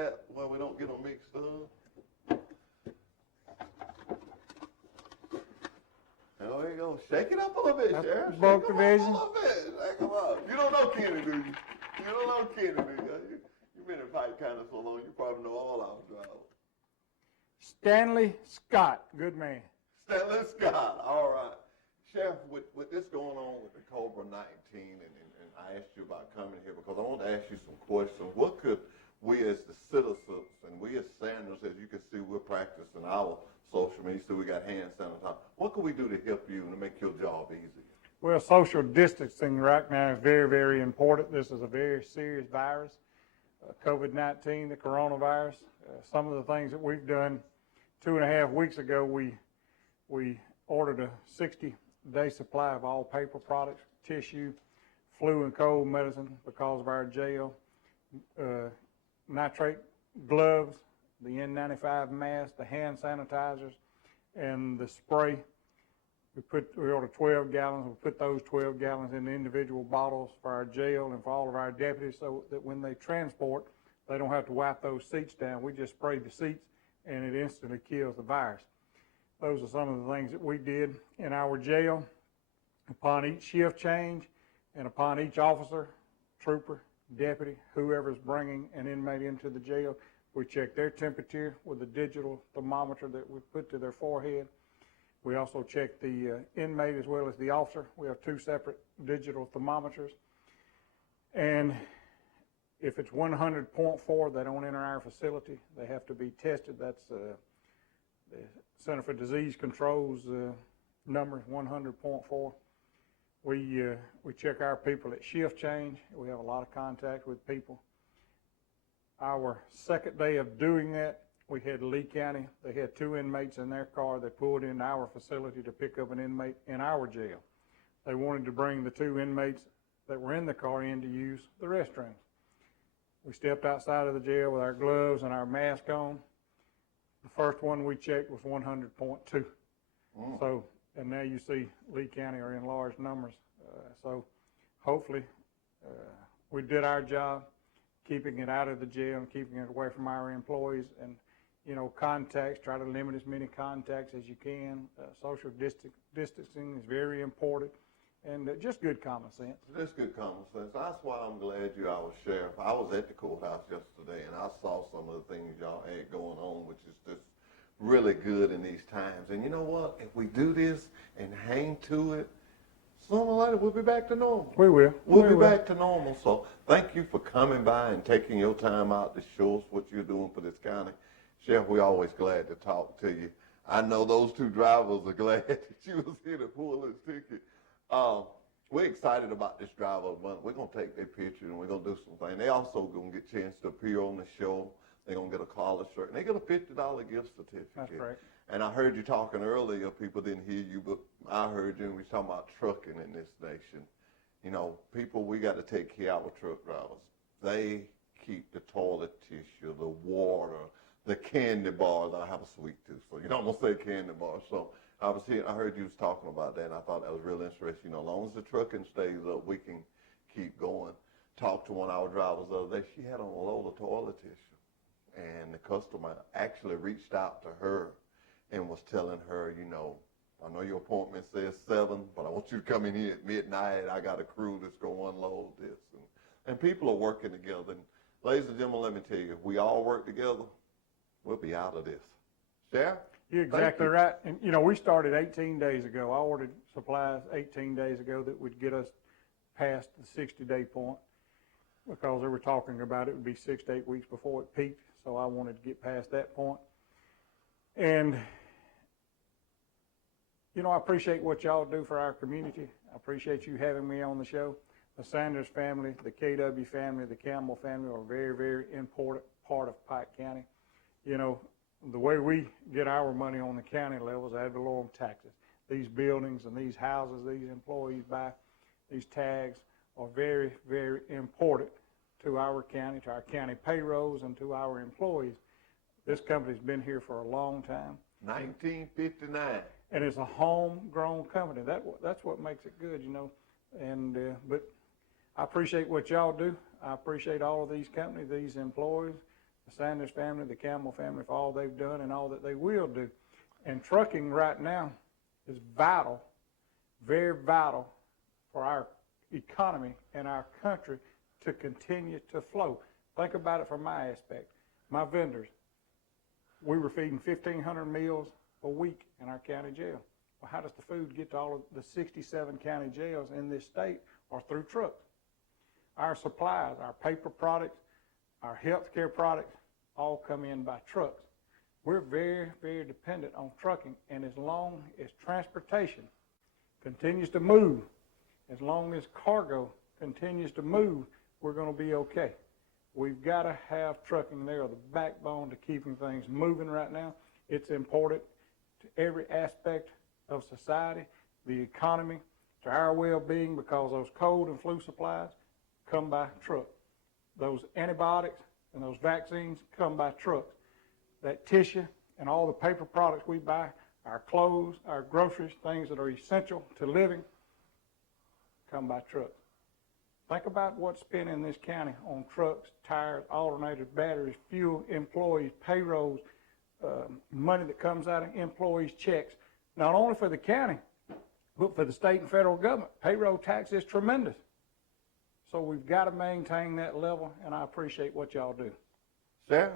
that where we don't get them mixed up. There you go. Shake it up a little bit, Sheriff. Bulk division. A little bit. Shake them up. You don't know Kenny, do you? You don't know Kenny, do you? You've been in Pike County so long, you probably know all our drivers. Stanley Scott, good man. Stanley Scott, all right. Sheriff, with this going on with the COVID-19, and I asked you about coming here because I want to ask you some questions. What could we as the citizens and we as Sanders, as you can see, we're practicing our social media, so we got hand sanitizer. What can we do to help you and to make your job easier? Well, social distancing right now is very, very important. This is a very serious virus, COVID-19, the coronavirus. Some of the things that we've done 2.5 weeks ago, we ordered a 60-day supply of all paper products, tissue, flu and cold medicine because of our jail, nitrate gloves, the N95 mask, the hand sanitizers, and the spray. We ordered 12 gallons. We put those 12 gallons in individual bottles for our jail and for all of our deputies so that when they transport, they don't have to wipe those seats down. We just spray the seats and it instantly kills the virus. Those are some of the things that we did in our jail. Upon each shift change and upon each officer, trooper, deputy, whoever's bringing an inmate into the jail, we check their temperature with a digital thermometer that we put to their forehead. We also check the inmate as well as the officer. We have 2 separate digital thermometers. And if it's 100.4, they don't enter our facility. They have to be tested. That's the Center for Disease Control's number is 100.4. We check our people at shift change. We have a lot of contact with people. Our second day of doing that, we had Lee County. They had 2 inmates in their car. They pulled into our facility to pick up an inmate in our jail. They wanted to bring the 2 inmates that were in the car in to use the restrooms. We stepped outside of the jail with our gloves and our mask on. The first one we checked was 100.2. So, and now you see Lee County are in large numbers. So hopefully we did our job, keeping it out of the jail and keeping it away from our employees, and contacts, try to limit as many contacts as you can. Social distancing is very important, and just good common sense. Just good common sense. That's why I'm glad you're our sheriff. I was at the courthouse yesterday, and I saw some of the things y'all had going on, which is just really good in these times. And you know what? If we do this and hang to it, sooner or later we'll be back to normal. We will. We'll be back to normal. So thank you for coming by and taking your time out to show us what you're doing for this county. Sheriff, we're always glad to talk to you. I know those 2 drivers are glad that you was here to pull this ticket. We're excited about this driver of the month. We're going to take their picture and we're going to do some things. They also going to get a chance to appear on the show. They're going to get a collar shirt. And they get a $50 gift certificate. That's right. And I heard you talking earlier. People didn't hear you, but I heard you. And we were talking about trucking in this nation. People, we got to take care of our truck drivers. They keep the toilet tissue, the water, the candy bars. I have a sweet tooth, so you don't want to say candy bars. So I heard you was talking about that, and I thought that was real interesting. As long as the trucking stays up, we can keep going. Talked to one of our drivers the other day. She had on a load of toilet tissue, and the customer actually reached out to her and was telling her, I know your appointment says 7, but I want you to come in here at midnight. I got a crew that's going to unload this. And people are working together. And ladies and gentlemen, let me tell you, if we all work together, we'll be out of this. Sheriff? You're exactly right. And, we started 18 days ago. I ordered supplies 18 days ago that would get us past the 60-day point because they were talking about it would be 6 to 8 weeks before it peaked. So I wanted to get past that point. And, I appreciate what y'all do for our community. I appreciate you having me on the show. The Sanders family, the KW family, the Campbell family are a very, very important part of Pike County. The way we get our money on the county level is ad valorem taxes. These buildings and these houses these employees buy, these tags are very, very important to our county, to our county payrolls, and to our employees. This company's been here for a long time. 1959. And it's a homegrown company. That's what makes it good, And but I appreciate what y'all do. I appreciate all of these companies, these employees, the Sanders family, the Campbell family for all they've done and all that they will do. And trucking right now is vital, very vital for our economy and our country to continue to flow. Think about it from my aspect. My vendors, we were feeding 1,500 meals a week in our county jail. Well, how does the food get to all of the 67 county jails in this state? Or through trucks. Our supplies, our paper products, our healthcare products, all come in by trucks. We're very, very dependent on trucking, and as long as transportation continues to move, as long as cargo continues to move, we're going to be okay. We've got to have trucking there, the backbone to keeping things moving right now. It's important to every aspect of society, the economy, to our well-being, because those cold and flu supplies come by truck. Those antibiotics and those vaccines come by trucks. That tissue and all the paper products we buy, our clothes, our groceries, things that are essential to living, come by trucks. Think about what's spent in this county on trucks, tires, alternators, batteries, fuel, employees, payrolls, money that comes out of employees' checks, not only for the county, but for the state and federal government. Payroll tax is tremendous. So we've got to maintain that level, and I appreciate what y'all do. Sheriff,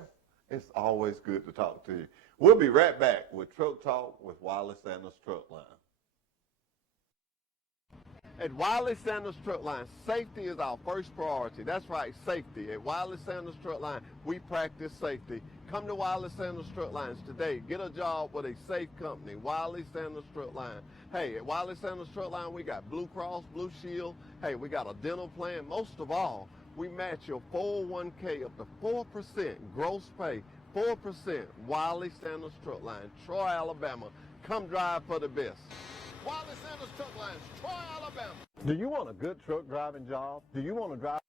it's always good to talk to you. We'll be right back with Truck Talk with Wiley Sanders Truck Line. At Wiley Sanders Truck Line, safety is our first priority. That's right, safety. At Wiley Sanders Truck Line, we practice safety. Come to Wiley Sanders Truck Lines today. Get a job with a safe company, Wiley Sanders Truck Line. Hey, at Wiley Sanders Truck Line, we got Blue Cross, Blue Shield. Hey, we got a dental plan. Most of all, we match your 401k up to 4% gross pay, 4%. Wiley Sanders Truck Line, Troy, Alabama. Come drive for the best. Wiley Sanders Truck Lines, Troy, Alabama. Do you want a good truck driving job? Do you want to drive?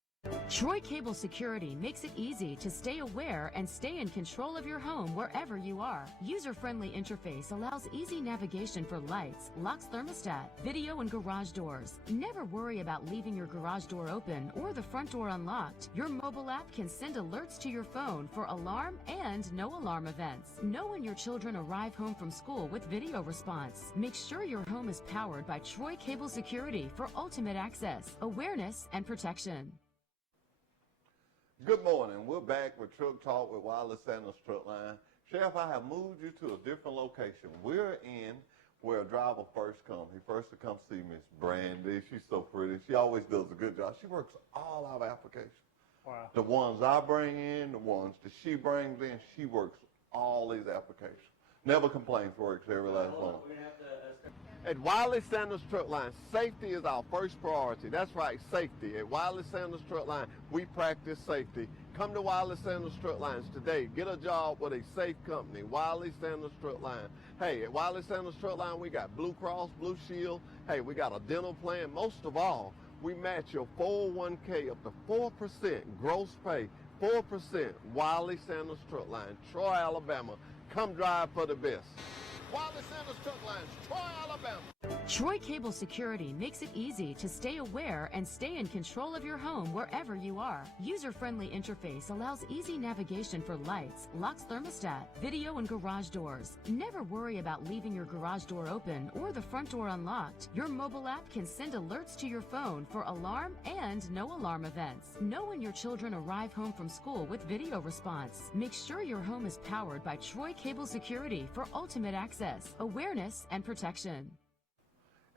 Troy Cable Security makes it easy to stay aware and stay in control of your home wherever you are. User-friendly interface allows easy navigation for lights, locks thermostat, video and garage doors. Never worry about leaving your garage door open or the front door unlocked. Your mobile app can send alerts to your phone for alarm and no alarm events. Know when your children arrive home from school with video response. Make sure your home is powered by Troy Cable Security for ultimate access, awareness, and protection. Good morning. We're back with Truck Talk with Wiley Sanders Truck Line. Sheriff, I have moved you to a different location. We're in where a driver first comes. He first to come see Miss Brandy. She's so pretty. She always does a good job. She works all our applications. Wow. The ones I bring in, the ones that she brings in, she works all these applications. Never complains, works every last one. At Wiley Sanders Truck Line, safety is our first priority. That's right, safety. At Wiley Sanders Truck Line, we practice safety. Come to Wiley Sanders Truck Lines today. Get a job with a safe company, Wiley Sanders Truck Line. Hey, at Wiley Sanders Truck Line, we got Blue Cross, Blue Shield. Hey, we got a dental plan. Most of all, we match your 401k up to 4% gross pay, 4%. Wiley Sanders Truck Line, Troy, Alabama. Come drive for the best. Wiley Sanders Truck Lines, Troy, Alabama. Troy Cable Security makes it easy to stay aware and stay in control of your home wherever you are. User-friendly interface allows easy navigation for lights, locks thermostat, video and garage doors. Never worry about leaving your garage door open or the front door unlocked. Your mobile app can send alerts to your phone for alarm and no alarm events. Know when your children arrive home from school with video response. Make sure your home is powered by Troy Cable Security for ultimate access, awareness, and protection.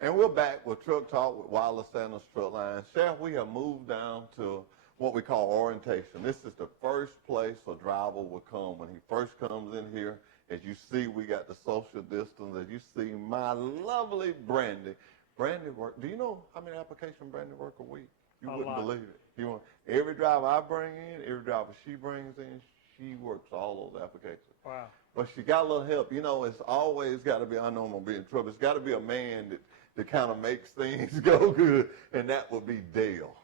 And we're back with Truck Talk with Wiley Sanders Truck Line. Sheriff, we have moved down to what we call orientation. This is the first place a driver will come when he first comes in here. As you see, we got the social distance. As you see, my lovely Brandy. Brandy work. Do you know how many applications Brandy work a week? You wouldn't believe it. Every driver I bring in, every driver she brings in, she works all those applications. Wow. But she got a little help. You know, it's always got to be, I know I'm going to be in trouble, it's got to be a man that kind of makes things go good, and that would be Dale.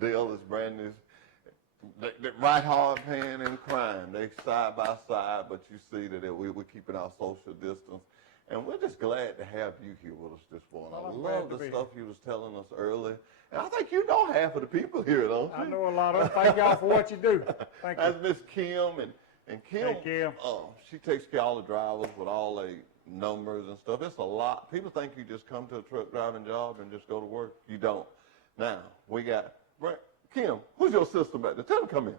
Dale is Brandy's right hard hand in crime. They side by side, but you see that we're keeping our social distance. And we're just glad to have you here with us this morning. Well, I I'm love glad to the be stuff you was telling us earlier. And I think you know half of the people here, don't you? I know a lot of them. Thank y'all for what you do. Thank you. That's Miss Kim. And Kim, Hey, Kim. she takes care of all the drivers with all the numbers and stuff. It's a lot. People think you just come to a truck driving job and just go to work. You don't. Now, we got, Kim, who's your sister back there? Tell them come in.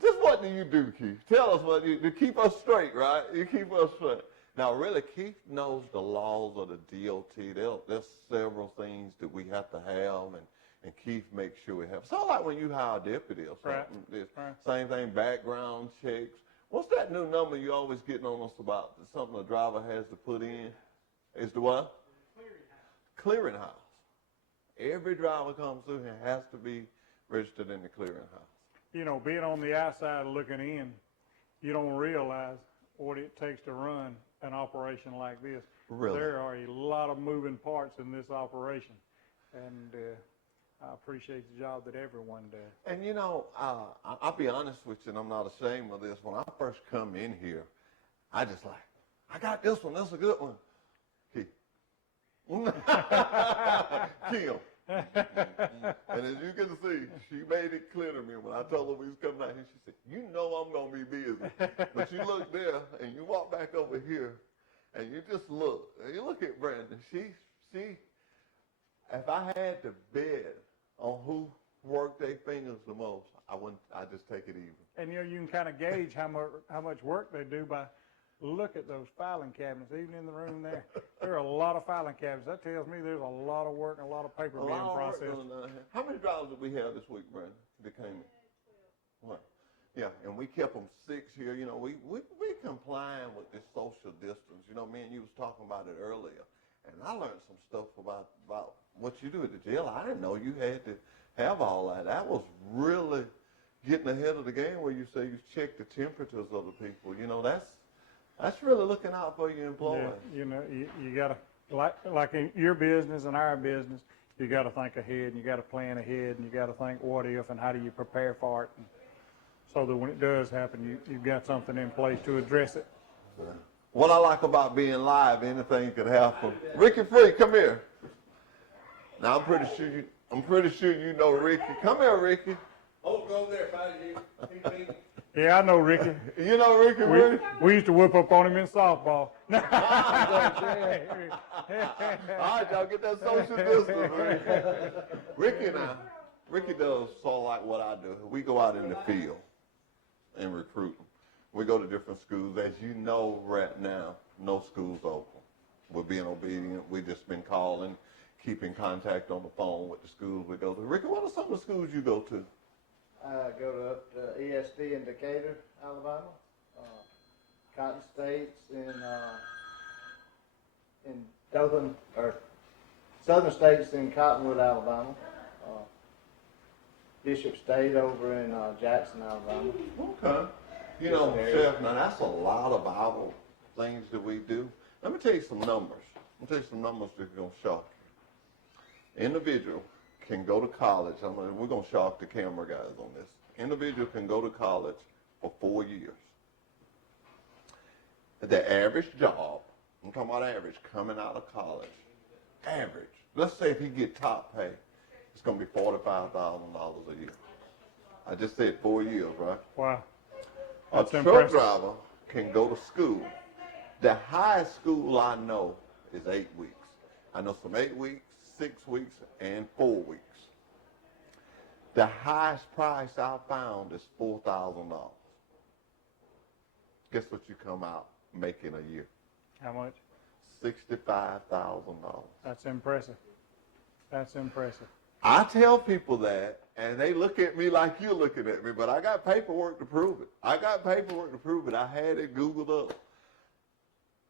Just what do you do, Keith? Tell us what you keep us straight, right? You keep us straight. Now, really, Keith knows the laws of the DOT. There's several things that we have to have, and Keith makes sure we have. So like when you hire a deputy or something, Right. Same thing, background checks. What's that new number you always getting on us about? Something the driver has to put in? Is the what? Clearinghouse. Every driver comes through here has to be registered in the clearinghouse. You know, being on the outside looking in, you don't realize what it takes to run an operation like this. Really? There are a lot of moving parts in this operation, and I appreciate the job that everyone does. And you know, I'll be honest with you, and I'm not ashamed of this. When I first come in here, I just like, I got this one. That's a good one. Kim. And as you can see, she made it clear to me when I told her we was coming out here. She said, "You know I'm gonna be busy." But you look there, and you walk back over here, and you just look. And you look at Brandon. She. If I had to bet on who worked their fingers the most, I'd just take it even. And you know, you can kind of gauge how much work they do by look at those filing cabinets, even in the room there. There are a lot of filing cabinets. That tells me there's a lot of work and a lot of paper being processed. How many drivers did we have this week, Brandon, that came in? What? Yeah, and we kept them 6 here. You know, we complying with this social distance. You know, me and you was talking about it earlier. And I learned some stuff about what you do at the jail. I didn't know you had to have all that. That was really getting ahead of the game where you say you check the temperatures of the people. You know, that's really looking out for your employees. Yeah, you know, you got to, like in your business and our business, you got to think ahead, and you got to plan ahead, and you got to think what if and how do you prepare for it, and so that when it does happen, you've got something in place to address it. Yeah. What I like about being live, anything could happen. Ricky Free, come here. Now I'm pretty sure you know Ricky. Come here, Ricky. Oh, go there, buddy. Yeah, I know Ricky. You know Ricky Free? We used to whip up on him in softball. All right, y'all get that social distance, Ricky does sort of like what I do. We go out in the field and recruit. We go to different schools. As you know right now, no school's open. We're being obedient. We've just been calling, keeping contact on the phone with the schools we go to. Ricky, what are some of the schools you go to? I go to ESD in Decatur, Alabama, Cotton States in Dothan, or Southern States in Cottonwood, Alabama, Bishop State over in Jackson, Alabama. Okay. You know, Chef, now that's a lot of our things that we do. Let me tell you some numbers. Let me tell you some numbers that are going to shock you. Individual can go to college. We're going to shock the camera guys on this. Individual can go to college for 4 years. The average job, I'm talking about average, coming out of college, average, let's say if he get top pay, it's going to be $45,000 a year. I just said 4 years, right? Wow. A That's truck impressive. driver can go to school. The highest school I know is 8 weeks. I know some 8 weeks, 6 weeks, and 4 weeks. The highest price I found is $4,000. Guess what you come out making a year? How much? $65,000. That's impressive. That's impressive. I tell people that, and they look at me like you're looking at me, but I got paperwork to prove it. I had it Googled up.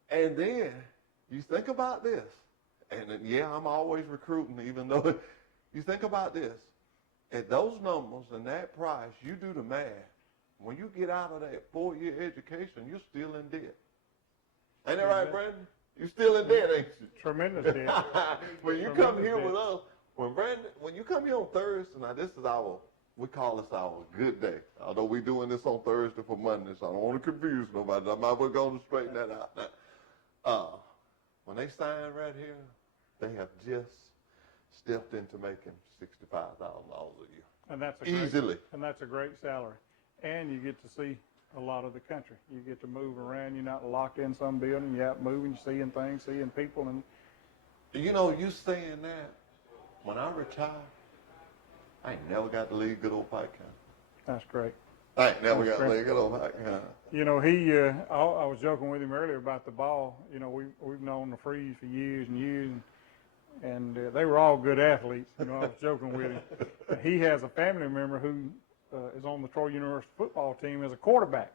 And then you think about this, and yeah, I'm always recruiting, even though you think about this. At those numbers and that price, you do the math. When you get out of that 4-year education, you're still in debt. Ain't that right, Brandon? You're still in debt, ain't you? Tremendous deal. When you come here with us, when you come here on Thursday, now this is we call this our good day. Although we're doing this on Thursday for Monday, so I don't want to confuse nobody. I might well go to straighten that out now. when they sign right here, they have just stepped into making $65,000 a year. And that's Easily. And that's a great salary. And you get to see a lot of the country. You get to move around. You're not locked in some building. You're out moving, seeing things, seeing people. And You know, you saying that, when I retire, I ain't never got to leave good old Pike County. that's great. I ain't never That's got to great. leave good old Pike County. You know, I was joking with him earlier about the ball. You know, we've known the Freeze for years and years, and they were all good athletes. You know, I was joking with him. And he has a family member who is on the Troy University football team as a quarterback,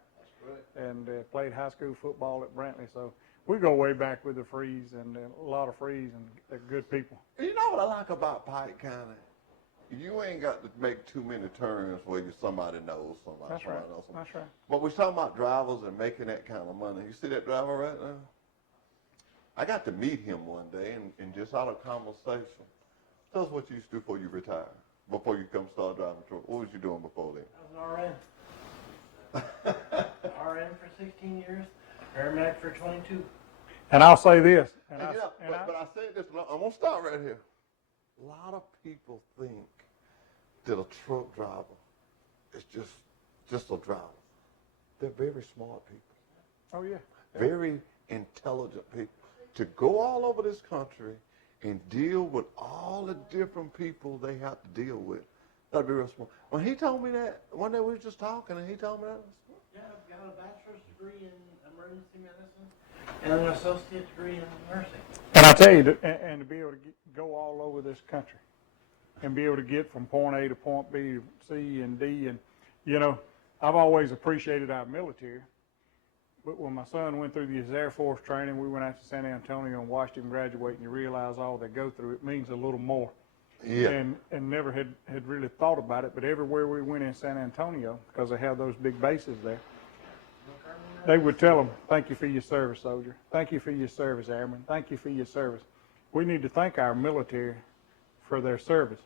and played high school football at Brantley. So we go way back with the Freeze, and a lot of Freeze, and they're good people. You know what I like about Pike County? You ain't got to make too many turns where somebody knows somebody. That's right. Somebody knows somebody. That's right. But we're talking about drivers and making that kind of money. You see that driver right now? I got to meet him one day and just out of conversation. Tell us what you used to do before you retired, before you come start driving truck. What was you doing before then? I was an RN. RN for 16 years, paramedic for 22. And I'll say this. But I say this, I'm going to start right here. A lot of people think that a truck driver is just a driver. They're very smart people. Oh, yeah. Very intelligent people. To go all over this country and deal with all the different people they have to deal with, that'd be real smart. When he told me that, one day we were just talking and he told me that. Yeah, I've got a bachelor's degree in emergency medicine and an associate degree in nursing. And I tell you, and to be able to go all over this country and be able to get from point A to point B to C and D, and, you know, I've always appreciated our military. But when my son went through his Air Force training, we went out to San Antonio and watched him graduate, and you realize all they go through, it means a little more. Yeah. And never had really thought about it, but everywhere we went in San Antonio, because they have those big bases there, they would tell them, thank you for your service, soldier. Thank you for your service, airman. Thank you for your service. We need to thank our military for their service,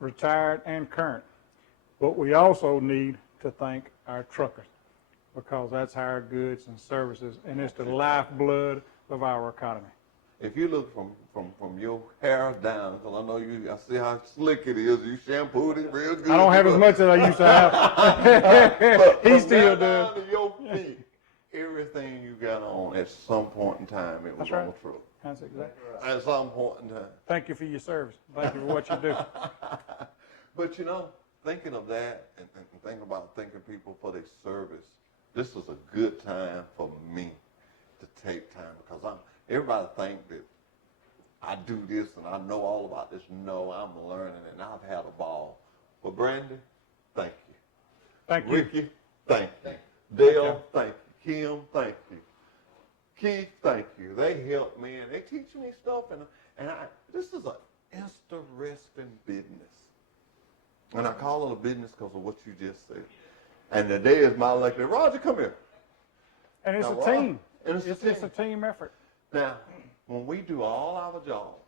retired and current. But we also need to thank our truckers, because that's our goods and services, and it's the lifeblood of our economy. If you look from your hair down, because I know I see how slick it is. You shampooed it real good. I don't have as much as I used to have. He still does. Down to your feet, everything you got on at some point in time, it was That's right. on the truck. That's exactly right. At some point in time. Thank you for your service. Thank you for what you do. But you know, thinking of that and thanking people for their service, this is a good time for me to take time, because everybody think that I do this and I know all about this. No, I'm learning and I've had a ball. But Brandy, thank you. Thank you. Ricky, thank you. Dale, thank you. Kim, thank you. Keith, thank you. They help me and they teach me stuff, and this is an interesting business. And I call it a business because of what you just said. And today is my lucky day. Roger, come here. And it's Now, a team. It's a team effort. Now, when we do all our jobs,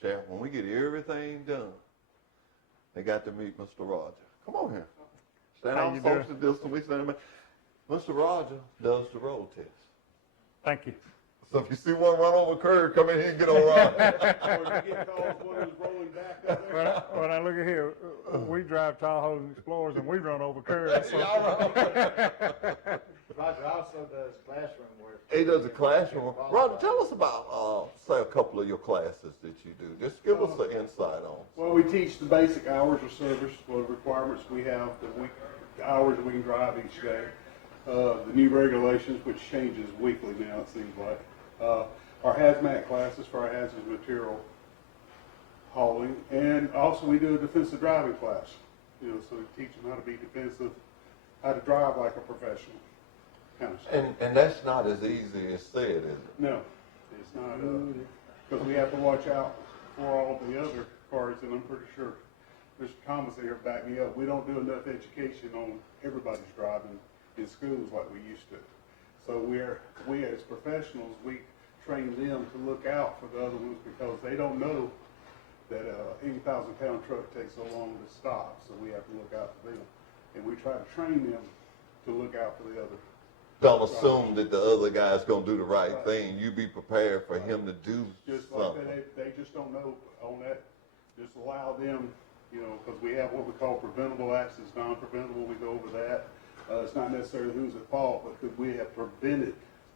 Sheriff, when we get everything done, they got to meet Mr. Roger. Come on here. Stand How on you social distance. We stand there. Mr. Roger does the road test. Thank you. So if you see one run over a curb, come in here and get on Roger. When I look at here, we drive Tahoes and Explorers, and we run over curves. So. Roger also does classroom work. He does a classroom. Roger, tell us about, say, a couple of your classes that you do. Just give us the insight on. Well, we teach the basic hours of service, the requirements we have, the hours we can drive each day, the new regulations, which changes weekly now, it seems like. Our hazmat classes for our hazardous material hauling, and also we do a defensive driving class. You know, so we teach them how to be defensive, how to drive like a professional, kind of stuff. And that's not as easy as said, is it? No, it's not, because we have to watch out for all the other cars, and I'm pretty sure Mr. Thomas here back me up. We don't do enough education on everybody's driving in schools like we used to. So we as professionals, we train them to look out for the other ones, because they don't know that an 80,000-pound truck takes so long to stop. So we have to look out for them, and we try to train them to look out for the other don't assume that the other guy's gonna do the right thing. You be prepared for him to do Just like something. they just don't know on that. Just allow them, you know, because we have what we call preventable accidents, non-preventable. We go over that. It's not necessarily who's at fault, but could we have prevented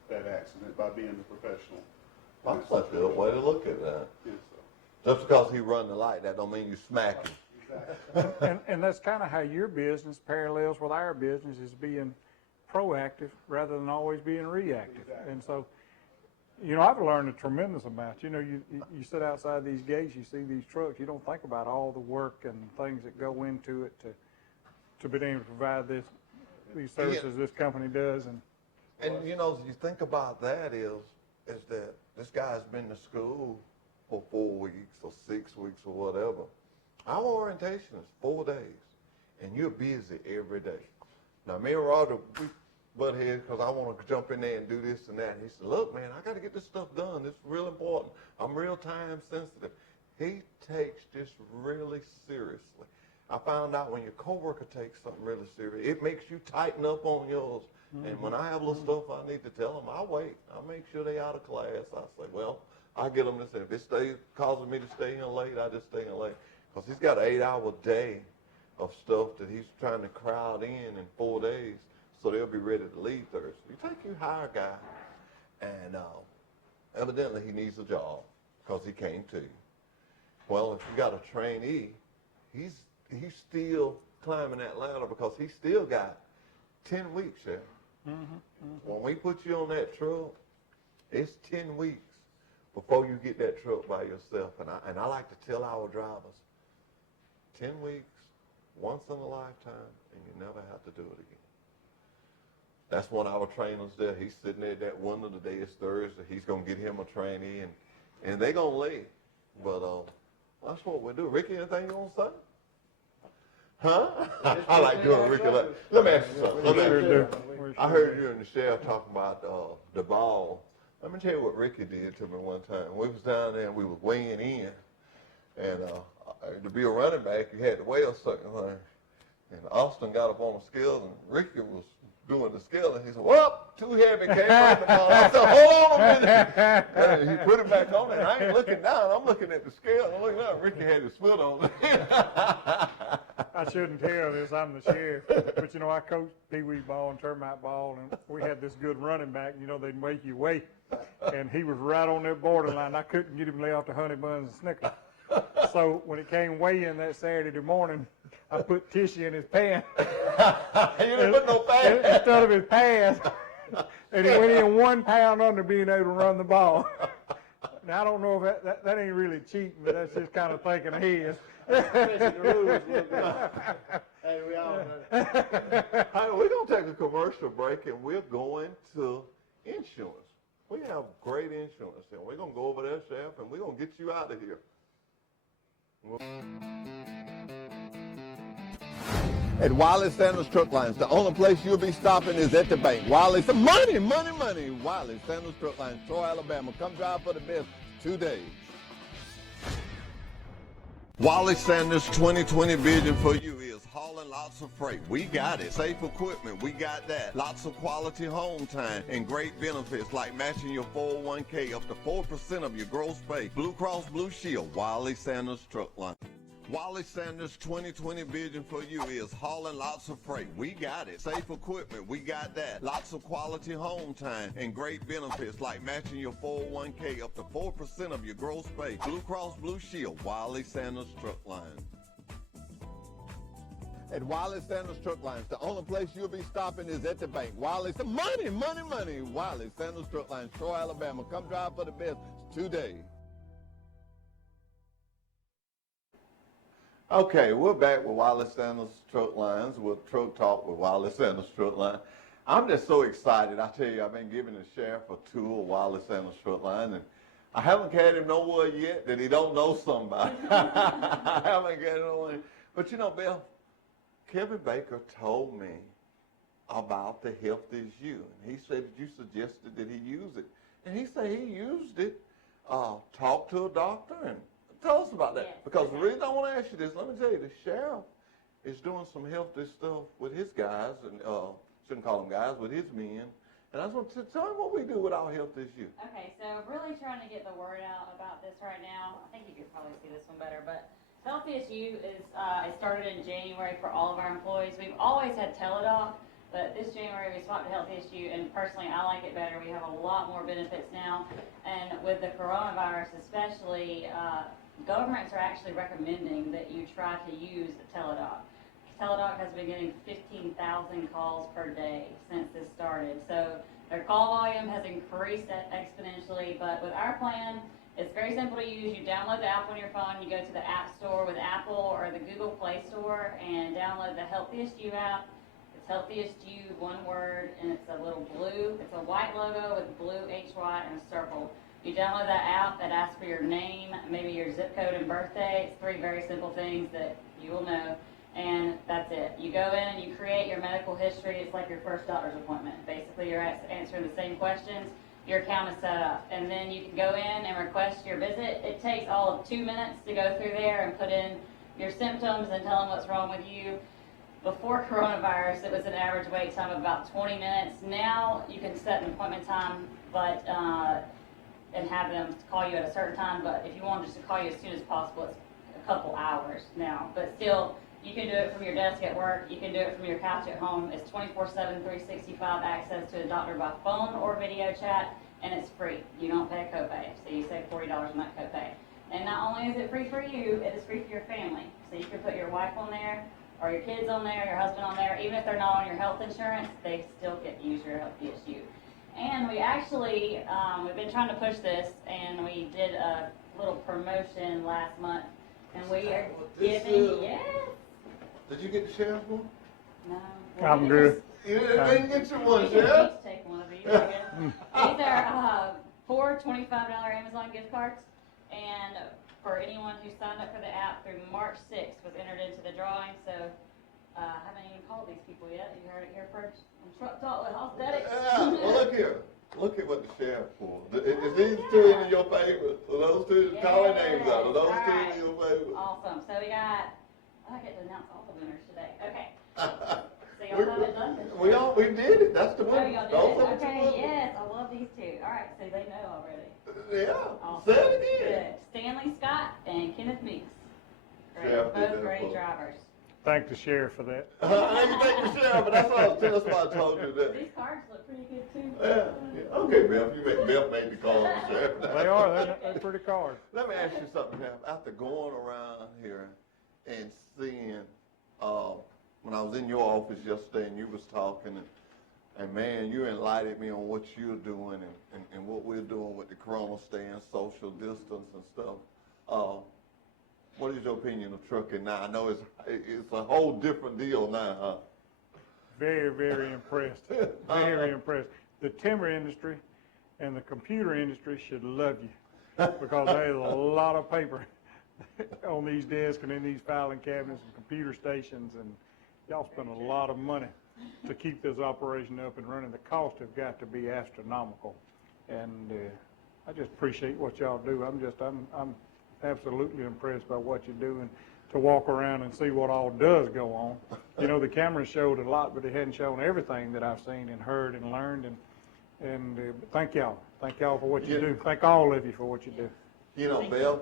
that accident by being the professional? That's a good way to look at that. Yeah, so, Just because he run the light, that don't mean you smack him. exactly. And that's kind of how your business parallels with our business, is being proactive rather than always being reactive. Exactly. And so, you know, I've learned a tremendous amount. You know, you sit outside these gates, you see these trucks, you don't think about all the work and things that go into it to be able to provide these services this company does. And you know, you think about that is that this guy's been to school for 4 weeks or 6 weeks or whatever. Our orientation is 4 days, and you're busy every day. Now, me and Roger, we butt heads because I want to jump in there and do this and that. And he said, look, man, I got to get this stuff done. It's real important. I'm real time sensitive. He takes this really seriously. I found out when your coworker takes something really serious, it makes you tighten up on yours. And when I have little stuff I need to tell them, I wait. I make sure they out of class. I say, well, I get them to say, if it causes me to stay in late, I just stay in late. Because he's got an 8-hour day of stuff that he's trying to crowd in 4 days, so they'll be ready to leave Thursday. You hire a guy, and evidently he needs a job because he came to you. Well, if you got a trainee, he's still climbing that ladder because he's still got 10 weeks, Sheriff. When we put you on that truck, it's 10 weeks before you get that truck by yourself. And I like to tell our drivers, 10 weeks, once in a lifetime, and you never have to do it again. That's one of our trainers there. He's sitting there at that window. Today is Thursday. He's going to get him a trainee, and they're going to leave. But that's what we do. Ricky, anything you want to say? Huh? I like doing Ricky. Let me ask you something. I heard you and the sheriff talking about the ball. Let me tell you what Ricky did to me one time. We was down there and we was weighing in. And to be a running back, you had to weigh a certain thing. And Austin got up on the scale, and Ricky was doing the scale, and he said, well, too heavy, can't bring the ball. I said, hold on a minute. And he put it back on, and I ain't looking down. I'm looking at the scale. I'm looking down. Ricky had his foot on it. I shouldn't tell this, I'm the sheriff, but you know, I coached pee-wee ball and termite ball, and we had this good running back, you know, they'd make you wait, and he was right on that borderline. I couldn't get him to lay off the honey buns and Snickers. So when it came weigh-in that Saturday morning, I put tissue in his pants. You didn't put no pants? Instead of his pants, and he went in 1 pound under being able to run the ball. Now, I don't know if that ain't really cheating, but that's just kind of thinking ahead. Especially the rules a little bit. Hey, we all know. Hey, we're going to take a commercial break, and we're going to insurance. We have great insurance, and we're going to go over there, Sheriff, and we're going to get you out of here. At Wiley Sanders Truck Lines, the only place you'll be stopping is at the bank. Wiley, some money. Wiley Sanders Truck Lines, Troy, Alabama. Come drive for the best today. Wiley Sanders' 2020 vision for you is hauling lots of freight. We got it. Safe equipment, we got that. Lots of quality home time and great benefits like matching your 401k up to 4% of your gross pay. Blue Cross Blue Shield, Wiley Sanders Truck Line. Wiley Sanders' 2020 vision for you is hauling lots of freight. We got it. Safe equipment, we got that. Lots of quality home time and great benefits like matching your 401k up to 4% of your gross pay. Blue Cross Blue Shield, Wiley Sanders Truck Line. At Wiley Sanders Truck Lines, the only place you'll be stopping is at the bank. Wiley, some money. Wiley Sanders Truck Lines, Troy, Alabama. Come drive for the best today. Okay, we're back with Wiley Sanders Truck Lines, with Truck Talk with Wiley Sanders Truck Line. I'm just so excited. I tell you, I've been giving the sheriff a tour of Wiley Sanders Truck Line, and I haven't had him nowhere yet that he don't know somebody. I haven't got him nowhere. But you know, Bill, Kevin Baker told me about the Health Is You, and he said that you suggested that he use it. And he said he used it, talked to a doctor, and tell us about that. Yes. Because the reason I want to ask you this, let me tell you, the sheriff is doing some healthy stuff with his guys, and shouldn't call them guys, with his men. And I just want to tell me what we do with our health issue. Okay, so really trying to get the word out about this right now. I think you could probably see this one better, but Health issue is, it started in January for all of our employees. We've always had Teledoc, but this January we swapped to Health issue, and personally I like it better. We have a lot more benefits now, and with the coronavirus especially, governments are actually recommending that you try to use Teledoc. Teledoc has been getting 15,000 calls per day since this started, so their call volume has increased exponentially, but with our plan, it's very simple to use. You download the app on your phone, you go to the App Store with Apple or the Google Play Store and download the Healthiest You app. It's Healthiest You, one word, and it's a little blue, it's a white logo with blue HY and a circle. You download that app, it asks for your name, maybe your zip code and birthday. It's 3 very simple things that you will know, and that's it. You go in and you create your medical history. It's like your first doctor's appointment. Basically, you're answering the same questions. Your account is set up, and then you can go in and request your visit. It takes all of 2 minutes to go through there and put in your symptoms and tell them what's wrong with you. Before coronavirus, it was an average wait time of about 20 minutes. Now you can set an appointment time, but and have them call you at a certain time. But if you want just to call you as soon as possible, it's a couple hours now. But still, you can do it from your desk at work. You can do it from your couch at home. It's 24/7, 365 access to a doctor by phone or video chat, and it's free. You don't pay a copay, so you save $40 on that copay. And not only is it free for you, it is free for your family. So you can put your wife on there, or your kids on there, your husband on there. Even if they're not on your health insurance, they still get to use your Healthiest You. And we actually, we've been trying to push this, and we did a little promotion last month, and we are giving, yes. Did you get the sheriff one? No. I'm good. You didn't get your one, We can Sheriff? each take one of these, I guess. These are 4 $25 Amazon gift cards, and for anyone who signed up for the app through March 6th was entered into the drawing, so I haven't even called these people yet. You heard it here first on Truck Talk with Aesthetics. Yeah, well, look here. Look at what the sheriff pulled. Is these two any of your favorites? Are those two? Call their names out. Are those All two right. any of your favorites? Awesome. So we got, I get to announce all the winners today. Okay. So y'all haven't done this. We did it. That's the Oh, one. y'all did Those it? are the two Okay, ones. yes, I love these two. All right, so they know already. Yeah. Awesome. Say it again. Good. Stanley Scott and Kenneth Meeks. Great. Sheriff did Both that great for us. drivers. Thank the sheriff for that. I know you think the sheriff, but that's what I told you that. These cards look pretty good too. Yeah. Okay, Bill. Bill made me call the sheriff. They are, they're pretty cards. Let me ask you something, Jeff. After going around here and seeing, when I was in your office yesterday and you was talking, and man, you enlightened me on what you're doing and what we're doing with the corona stand, social distance and stuff. What is your opinion of trucking now? I know it's a whole different deal now, huh? Very, very impressed. Very impressed. The timber industry and the computer industry should love you because there's a lot of paper on these desks and in these filing cabinets and computer stations, and y'all spend a lot of money to keep this operation up and running. The costs have got to be astronomical, and I just appreciate what y'all do. I'm absolutely impressed by what you're doing to walk around and see what all does go on. You know, the camera showed a lot, but it hadn't shown everything that I've seen and heard and learned. And thank y'all. Thank y'all for what you do. Thank all of you for what you do. You know, Beth,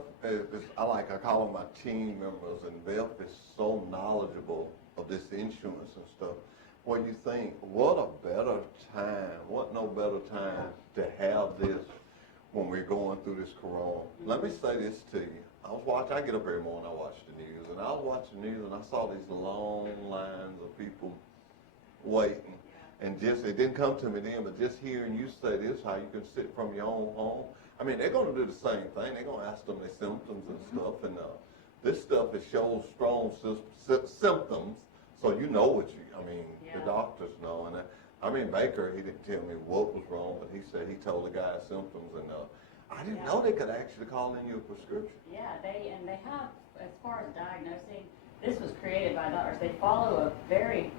I call them my team members, and Beth is so knowledgeable of this insurance and stuff. What do you think? What a better time, what no better time to have this when we're going through this corona. Let me say this to you. I get up every morning, I watch the news, and I was watching the news and I saw these long lines of people waiting. And just, it didn't come to me then, but just hearing you say this, how you can sit from your own home. I mean, they're going to do the same thing. They're going to ask them their symptoms and stuff. And this stuff, it shows strong symptoms, so you know what the doctors know. And Baker, he didn't tell me what was wrong, but he said he told the guy symptoms, and I didn't know they could actually call in your prescription. Yeah, they have, as far as diagnosing, this was created by doctors. They follow a very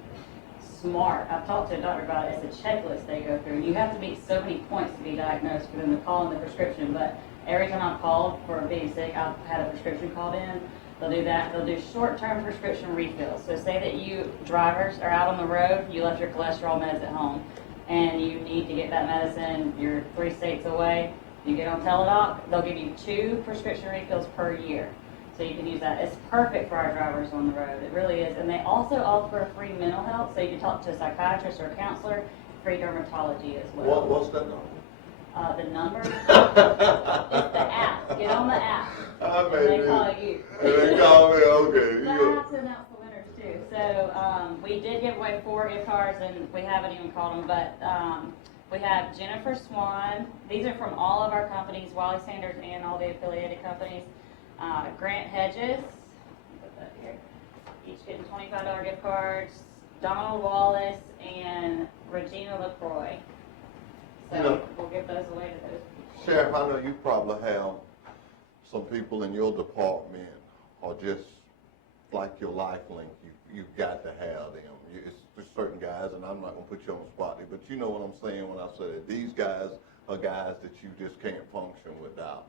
smart, I've talked to a doctor about it, it's a checklist they go through. You have to meet so many points to be diagnosed for them to call in the prescription, but every time I've called for being sick, I've had a prescription called in. They'll do that. They'll do short-term prescription refills. So say that you drivers are out on the road, you left your cholesterol meds at home, and you need to get that medicine, you're 3 states away, you get on Teladoc, they'll give you 2 prescription refills per year. So you can use that. It's perfect for our drivers on the road. It really is. And they also offer free mental health, so you can talk to a psychiatrist or a counselor, free dermatology as well. What's that number? The number? It's the app. Get on the app. And they call you. They call me, okay. But I have to announce the winners too. So we did give away 4 gift cards, and we haven't even called them, but we have Jennifer Swan. These are from all of our companies, Wiley Sanders and all the affiliated companies. Grant Hedges, put that here, each getting $25 gift cards. Donald Wallace and Regina LaCroix. So You know, we'll give those away to those people. Sheriff, I know you probably have some people in your department or just like your life link, you've got to have them. It's just certain guys, and I'm not going to put you on the spot here, but you know what I'm saying when I say that these guys are guys that you just can't function without.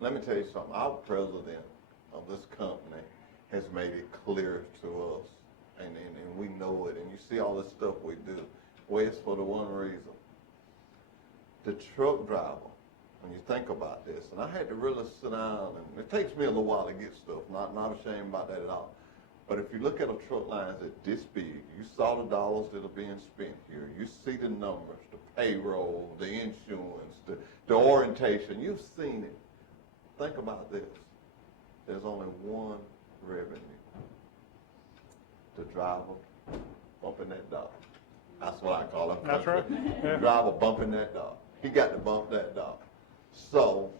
Let me tell you something. Our president of this company has made it clear to us, and we know it, and you see all this stuff we do. Well, it's for the one reason. The truck driver, when you think about this, and I had to really sit down, and it takes me a little while to get stuff, not ashamed about that at all. But if you look at a truck lines at this big, you saw the dollars that are being spent here. You see the numbers, the payroll, the insurance, the orientation. You've seen it. Think about this. There's only one revenue. The driver bumping that dog. That's what I call it. That's right. The Yeah. driver bumping that dog. He got to bump that dog. So,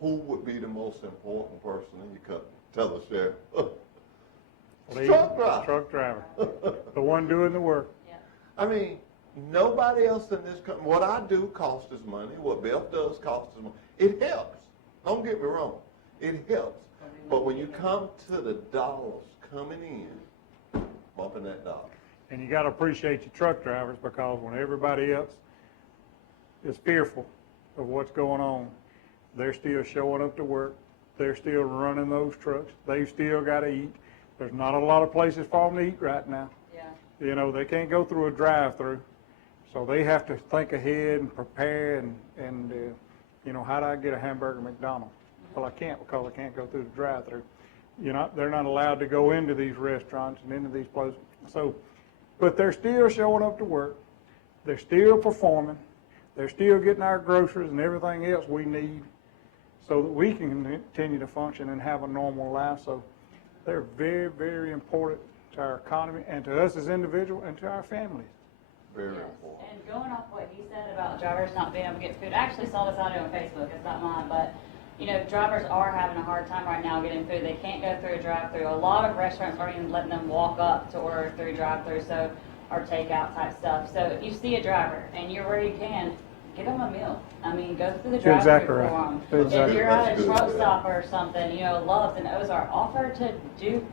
who would be the most important person in your company? Tell us, Sheriff. Truck driver. Truck driver. The one doing the work. Yeah. I mean, nobody else in this company. What I do costs us money. What Beth does costs us money. It helps. Don't get me wrong. It helps. But when you come to the dollars coming in, bumping that dollar. And you got to appreciate your truck drivers, because when everybody else is fearful of what's going on, they're still showing up to work. They're still running those trucks. They've still got to eat. There's not a lot of places for them to eat right now. Yeah. You know, they can't go through a drive-through. So they have to think ahead and prepare and you know, how do I get a hamburger at McDonald's? Well, I can't, because I can't go through the drive-through. They're not allowed to go into these restaurants and into these places. So, but they're still showing up to work. They're still performing. They're still getting our groceries and everything else we need so that we can continue to function and have a normal life. So they're very, very important to our economy and to us as individuals and to our families. Very Yes. important. And going off what he said about drivers not being able to get food, I actually saw this audio on Facebook. It's not mine, but drivers are having a hard time right now getting food. They can't go through a drive-through. A lot of restaurants aren't even letting them walk up to order through drive-through, or takeout type stuff. So if you see a driver and you're where you can, give them a meal. I mean, go through the drive-through Exactly for right. them. Exactly. If you're at That's a good, truck yeah. stop or something, Love's and Ozark, offer to do,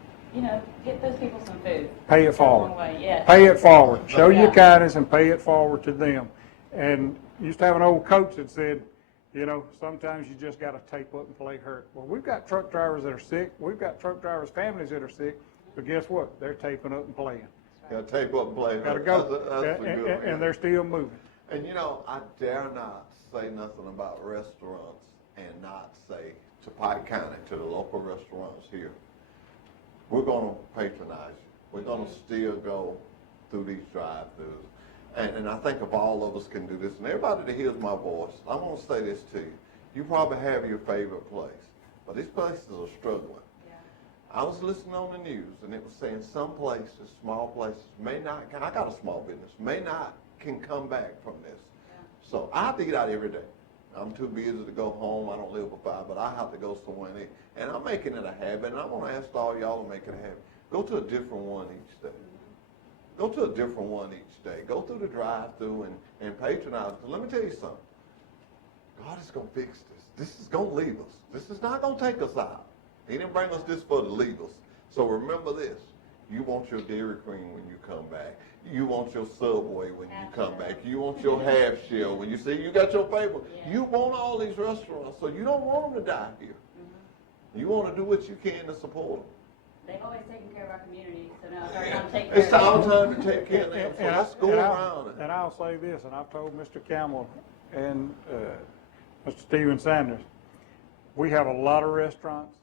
get those people some food. Pay it It's a long forward. way, yes. Pay it forward. Show your Yeah. kindness and pay it forward to them. And used to have an old coach that said, sometimes you just got to tape up and play hurt. Well, we've got truck drivers that are sick. We've got truck drivers' families that are sick. But guess what? They're taping up and playing. Got to tape up and play. Got to go. That's a good one. And they're still moving. And I dare not say nothing about restaurants and not say to Pike County, to the local restaurants here, we're going to patronize you. We're going to still go through these drive-thrus. And I think if all of us can do this, and everybody that hears my voice, I want to say this to you. You probably have your favorite place, but these places are struggling. Yeah. I was listening on the news, and it was saying some places, small places, may not, I got a small business, can come back from this. Yeah. So I have to get out every day. I'm too busy to go home. I don't live with 5, but I have to go somewhere and eat. And I'm making it a habit, and I want to ask all y'all to make it a habit. Go to a different one each day. Go to a different one each day. Go through the drive-through and patronize. Let me tell you something. God is going to fix this. This is going to leave us. This is not going to take us out. He didn't bring us this for to leave us. So remember this. You want your Dairy Queen when you come back. You want your Subway when you come back. You want your half shell when you see you got your favorite. Yeah. You want all these restaurants, so you don't want them to die here. Mm-hmm. You want to do what you can to support them. they've always taken care of our community, so now it's our time to take care It's of our them. time to take care of them, so And let's go around it. And I'll say this, and I've told Mr. Campbell and Mr. Steven Sanders, we have a lot of restaurants,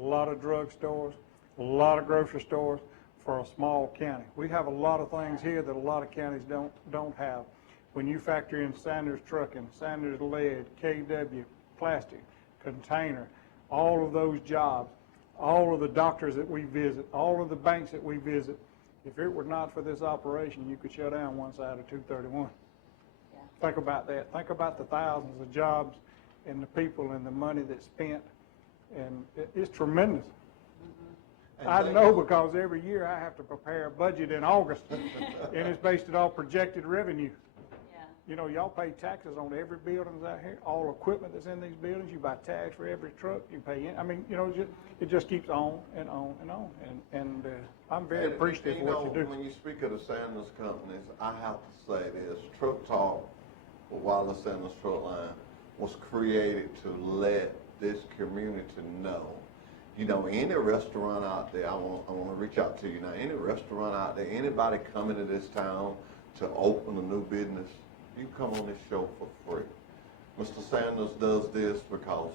a lot of drugstores, a lot of grocery stores for a small county. We have a lot of things here that a lot of counties don't have. When you factor in Sanders Trucking, Sanders Lead, KW, Plastic, Container, all of those jobs, all of the doctors that we visit, all of the banks that we visit, if it were not for this operation, you could shut down one side of 231. Yeah. Think about that. Think about the thousands of jobs and the people and the money that's spent, and it's tremendous. And I think- know because every year I have to prepare a budget in August, and it's based on projected revenue. Yeah. You know, y'all pay taxes on every buildings out here, all equipment that's in these buildings. You buy tags for every truck. You pay in. I mean, you know, it just keeps on and on and on. And I'm very And, appreciative you of what know, you do. when you speak of the Sanders companies, I have to say this: Truck Talk, with Wiley Sanders Truck Line, was created to let this community know. You know, any restaurant out there, I want to reach out to you now. Any restaurant out there, anybody coming to this town to open a new business, you come on this show for free. Mr. Sanders does this because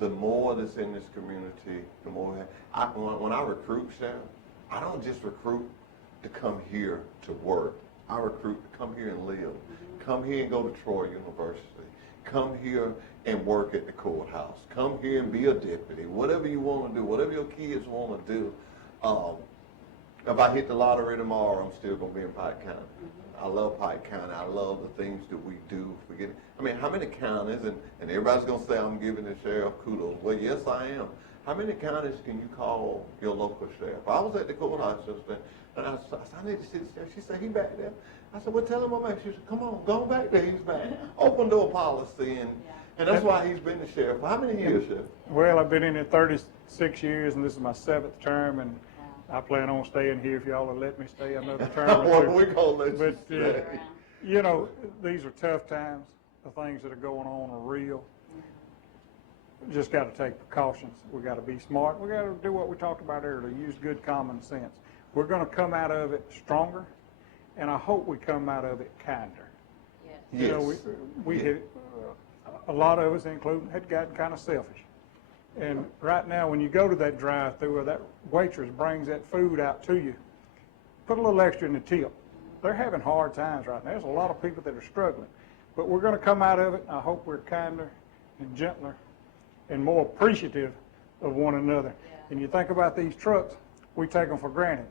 the more that's in this community, the more. When I recruit, Sharon, I don't just recruit to come here to work. I recruit to come here and live. Come here and go to Troy University. Come here and work at the courthouse. Come here and be a deputy. Whatever you want to do, whatever your kids want to do. If I hit the lottery tomorrow, I'm still going to be in Pike County. I love Pike County. I love the things that we do. I mean, how many counties, and everybody's going to say I'm giving the sheriff kudos. Well, yes, I am. How many counties can you call your local sheriff? I was at the courthouse yesterday, and I said, I need to see the sheriff. She said, he back there. I said, well, tell him I'm back. She said, come on, go back there. He's back. Open door policy, and that's why he's been the sheriff. For how many years, Sheriff? Well, I've been in here 36 years, and this is my 7th term, and I plan on staying here if y'all will let me stay another term or Well, two. we're going to let you But, stay. you know, these are tough times. The things that are going on are real. We just got to take precautions. We got to be smart. We got to do what we talked about earlier, use good common sense. We're going to come out of it stronger, and I hope we come out of it kinder. Yes. You know, Yes. we had, a lot of us, including, had gotten kind of selfish. And right now, when you go to that drive-through or that waitress brings that food out to you, put a little extra in the tip. They're having hard times right now. There's a lot of people that are struggling. But we're going to come out of it. I hope we're kinder and gentler and more appreciative of one another. Yeah. And you think about these trucks, we take them for granted.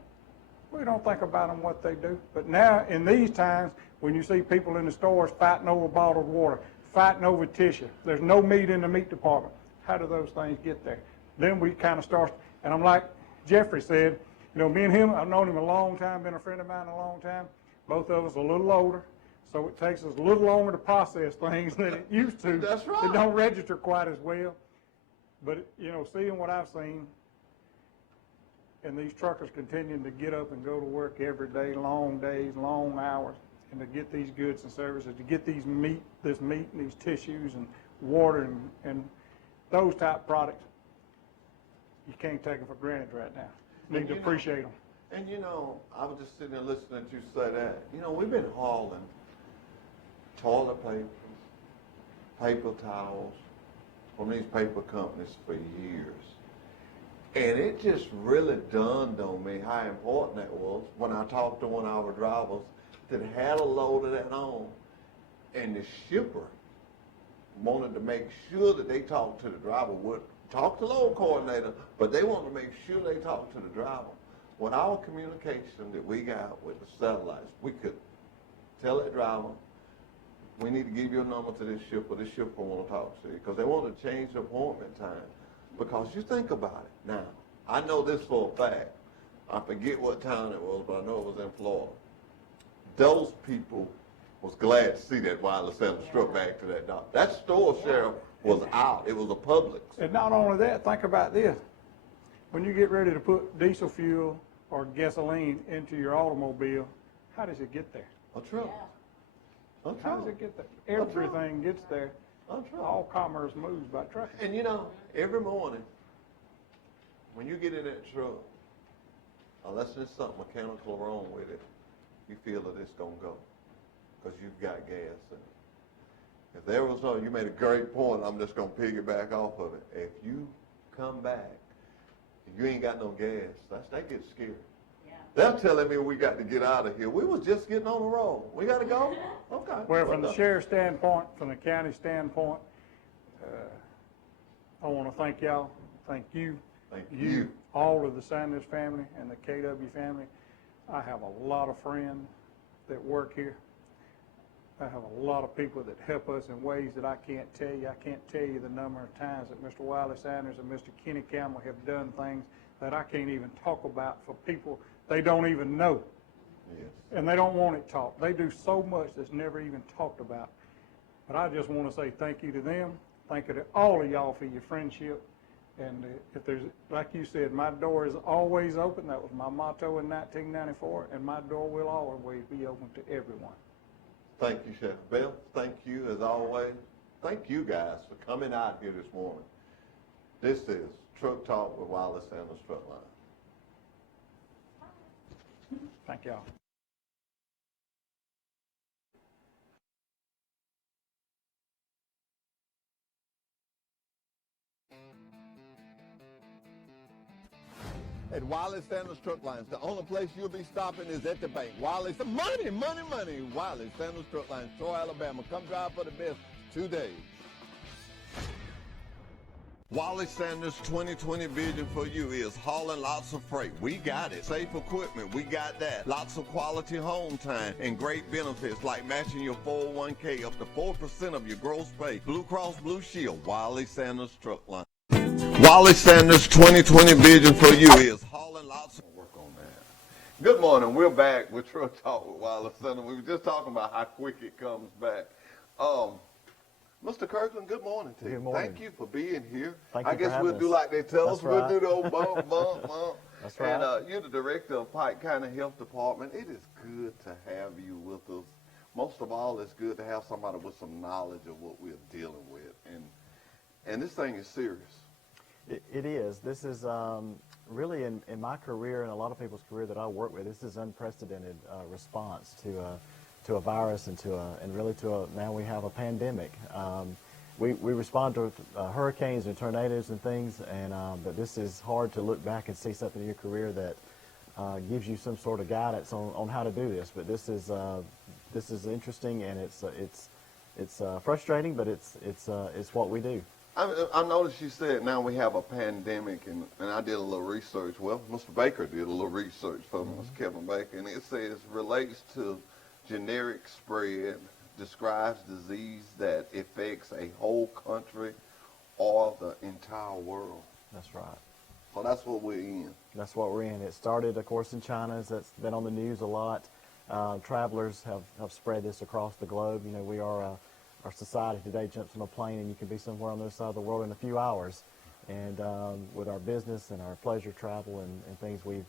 We don't think about them, what they do. But now, in these times, when you see people in the stores fighting over bottled water, fighting over tissue, there's no meat in the meat department. How do those things get there? Then we kind of start, and I'm like Jeffrey said, you know, me and him, I've known him a long time, been a friend of mine a long time. Both of us a little older, so it takes us a little longer to process things than it used to. That's right. It don't register quite as well. But, you know, seeing what I've seen, and these truckers continuing to get up and go to work every day, long days, long hours, and to get these goods and services, to get this meat and these tissues and water and those type products, you can't take them for granted right now. Need to appreciate them. And you know, I was just sitting there listening to you say that. You know, we've been hauling toilet paper, paper towels from these paper companies for years. And it just really dawned on me how important that was when I talked to one of our drivers that had a load of that on, and the shipper wanted to make sure that they talked to the driver, would talk to the load coordinator, but they wanted to make sure they talked to the driver. With our communication that we got with the satellites, we could tell that driver, we need to give your number to this shipper want to talk to you, because they want to change the appointment time. Because you think about it. Now, I know this for a fact. I forget what town it was, but I know it was in Florida. Those people was glad to see that Wiley Sanders struck back to that dock. That store sheriff was out. It was a Publix. And not only that, think about this. When you get ready to put diesel fuel or gasoline into your automobile, how does it get there? A truck. Yeah. A How truck. does it get there? Everything gets there. A truck. All commerce moves by truck. And you know, every morning, when you get in that truck, unless there's something mechanical wrong with it, you feel that it's going to go because you've got gas in it. If there was no, you made a great point, I'm just going to piggyback off of it. If you come back and you ain't got no gas, that gets scary. Yeah. They're telling me we got to get out of here. We was just getting on the road. We got to go? Okay. Well, from the sheriff's standpoint, from the county standpoint, I want to thank y'all. Thank you. Thank you. All of the Sanders family and the KW family. I have a lot of friends that work here. I have a lot of people that help us in ways that I can't tell you. I can't tell you the number of times that Mr. Wiley Sanders and Mr. Kenny Campbell have done things that I can't even talk about for people they don't even know. Yes. And they don't want it talked. They do so much that's never even talked about. But I just want to say thank you to them. Thank you to all of y'all for your friendship. And if there's, like you said, my door is always open. That was my motto in 1994, and my door will always be open to everyone. Thank you, Chef Bill. Thank you, as always. Thank you guys for coming out here this morning. This is Truck Talk with Wiley Sanders Truck Line. Thank y'all. At Wiley Sanders Truck Lines, the only place you'll be stopping is at the bank. Wiley, money, money, money. Wiley Sanders Truck Lines, Troy, Alabama. Come drive for the best today. Wiley Sanders' 2020 vision for you is hauling lots of freight. We got it. Safe equipment, we got that. Lots of quality home time and great benefits like matching your 401k up to 4% of your gross pay. Blue Cross Blue Shield, Wiley Sanders Truck Line. Wiley Sanders' 2020 vision for you is hauling lots of work on that. Good morning. We're back with Truck Talk with Wiley Sanders. We were just talking about how quick it comes back. Mr. Kirkland, good morning to you. Good morning. Thank you for being here. Thank you I guess for we'll having do us. like they tell us. That's We'll right. do the old bump, bump, bump. That's right. And you're the director of Pike County Health Department. It is good to have you with us. Most of all, it's good to have somebody with some knowledge of what we're dealing with. And this thing is serious. It is. This is really in my career and a lot of people's career that I work with. This is unprecedented response to a virus and really now we have a pandemic. We respond to hurricanes and tornadoes and things, but this is hard to look back and see something in your career that gives you some sort of guidance on how to do this. But this is interesting, and it's frustrating, but it's what we do. I noticed you said now we have a pandemic, and I did a little research. Well, Mr. Baker did a little research for us, Kevin Baker, and it says relates to generic spread, describes disease that affects a whole country or the entire world. That's right. So that's what we're in. That's what we're in. It started, of course, in China. That's been on the news a lot. Travelers have spread this across the globe. You know, our society today jumps on a plane and you can be somewhere on the other side of the world in a few hours. And with our business and our pleasure travel and things, we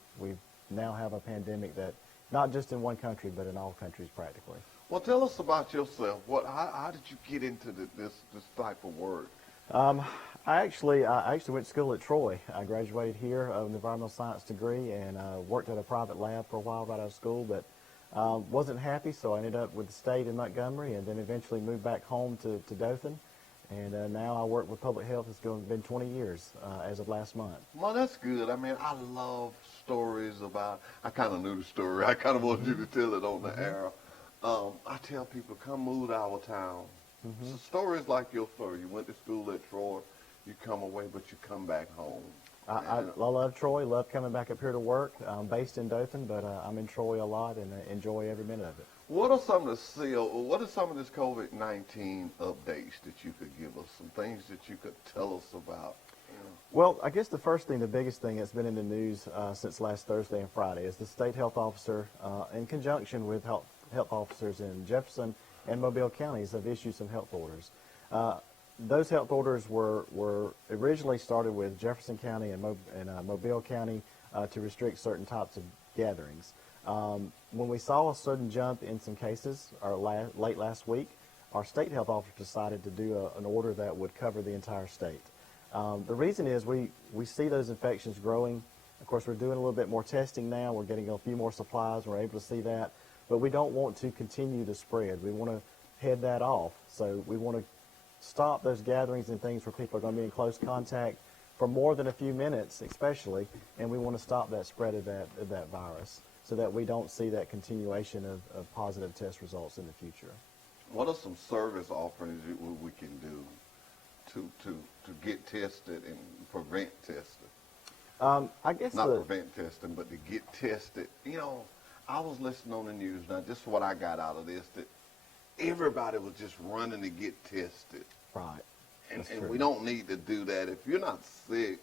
now have a pandemic that not just in one country, but in all countries practically. Well, tell us about yourself. How did you get into this type of work? I actually went to school at Troy. I graduated here with an environmental science degree and worked at a private lab for a while right out of school, but wasn't happy, so I ended up with the state in Montgomery and then eventually moved back home to Dothan. And now I work with public health. It's been 20 years as of last month. Well, that's good. I mean, I love stories about, I kind of knew the story. I kind of wanted you to tell it on the air. I tell people, come move to our town. So stories like your story. You went to school at Troy, you come away, but you come back home. I love Troy, love coming back up here to work. I'm based in Dothan, but I'm in Troy a lot and enjoy every minute of it. What are some of this COVID-19 updates that you could give us? Some things that you could tell us about? Well, I guess the biggest thing that's been in the news since last Thursday and Friday is the state health officer, in conjunction with health officers in Jefferson and Mobile counties, have issued some health orders. Those health orders were originally started with Jefferson County and Mobile County to restrict certain types of gatherings. When we saw a sudden jump in some cases late last week, our state health officer decided to do an order that would cover the entire state. The reason is we see those infections growing Of course, we're doing a little bit more testing now. We're getting a few more supplies. We're able to see that. But we don't want to continue the spread. We want to head that off. So we want to stop those gatherings and things where people are going to be in close contact for more than a few minutes, especially, and we want to stop that spread of that virus so that we don't see that continuation of positive test results in the future. What are some service offerings we can do to get tested and prevent testing? I guess not prevent testing, but to get tested. You know, I was listening on the news now. Just what I got out of this, that everybody was just running to get tested. Right. And we don't need to do that. If you're not sick.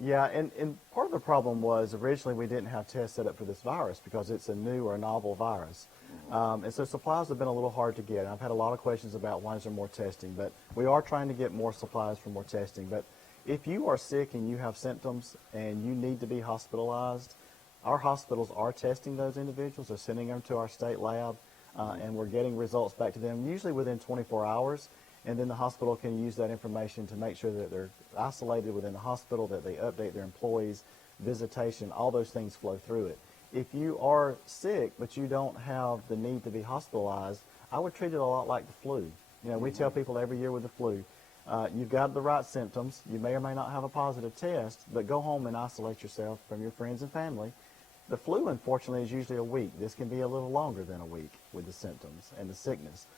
Yeah, and part of the problem was originally we didn't have tests set up for this virus because it's a new or novel virus. And so supplies have been a little hard to get. I've had a lot of questions about why is there more testing, but we are trying to get more supplies for more testing. But if you are sick and you have symptoms and you need to be hospitalized, our hospitals are testing those individuals. They're sending them to our state lab, and we're getting results back to them, usually within 24 hours. And then the hospital can use that information to make sure that they're isolated within the hospital, that they update their employees, visitation, all those things flow through it. If you are sick but you don't have the need to be hospitalized, I would treat it a lot like the flu. You know, we tell people every year with the flu, you've got the right symptoms, you may or may not have a positive test, but go home and isolate yourself from your friends and family. The flu, unfortunately, is usually a week. This can be a little longer than a week with the symptoms and the sickness.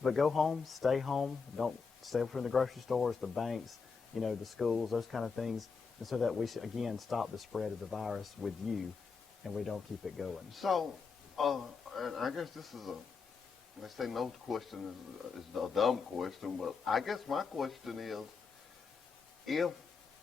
But go home, stay home, don't stay from the grocery stores, the banks, you know, the schools, those kind of things, and so that we should, again, stop the spread of the virus with you, and we don't keep it going. So, and I guess this is they say no question is a dumb question, but I guess my question is, if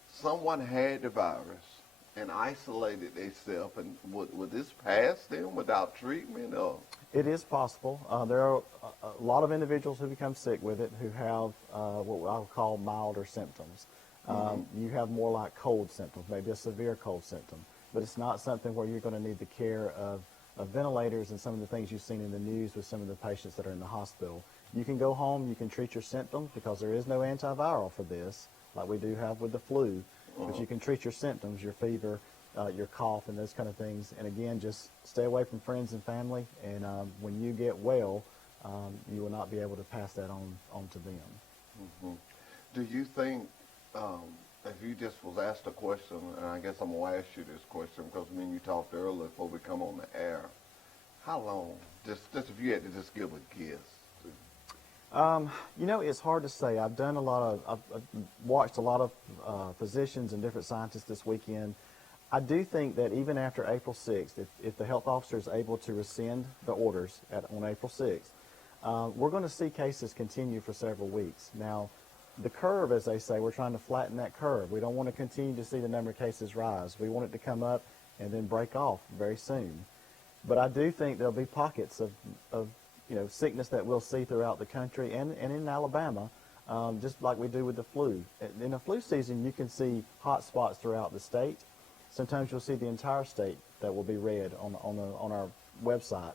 someone had the virus and isolated themselves, and would this pass them without treatment? Or? It is possible. There are a lot of individuals who become sick with it who have what I'll call milder symptoms. You have more like cold symptoms, maybe a severe cold symptom, but it's not something where you're going to need the care of ventilators and some of the things you've seen in the news with some of the patients that are in the hospital. You can go home, you can treat your symptoms because there is no antiviral for this, like we do have with the flu, but you can treat your symptoms, your fever, your cough, and those kind of things. And again, just stay away from friends and family, and when you get well, you will not be able to pass that on to them. Do you think, if you just was asked a question, and I guess I'm going to ask you this question because me and you talked earlier before we come on the air, how long, just if you had to just give a guess? You know, it's hard to say. I've watched a lot of physicians and different scientists this weekend. I do think that even after April 6th, if the health officer is able to rescind the orders on April 6th, we're going to see cases continue for several weeks. Now, the curve, as they say, we're trying to flatten that curve. We don't want to continue to see the number of cases rise. We want it to come up and then break off very soon. But I do think there'll be pockets of sickness that we'll see throughout the country and in Alabama, just like we do with the flu. In the flu season, you can see hot spots throughout the state. Sometimes you'll see the entire state that will be red on our website.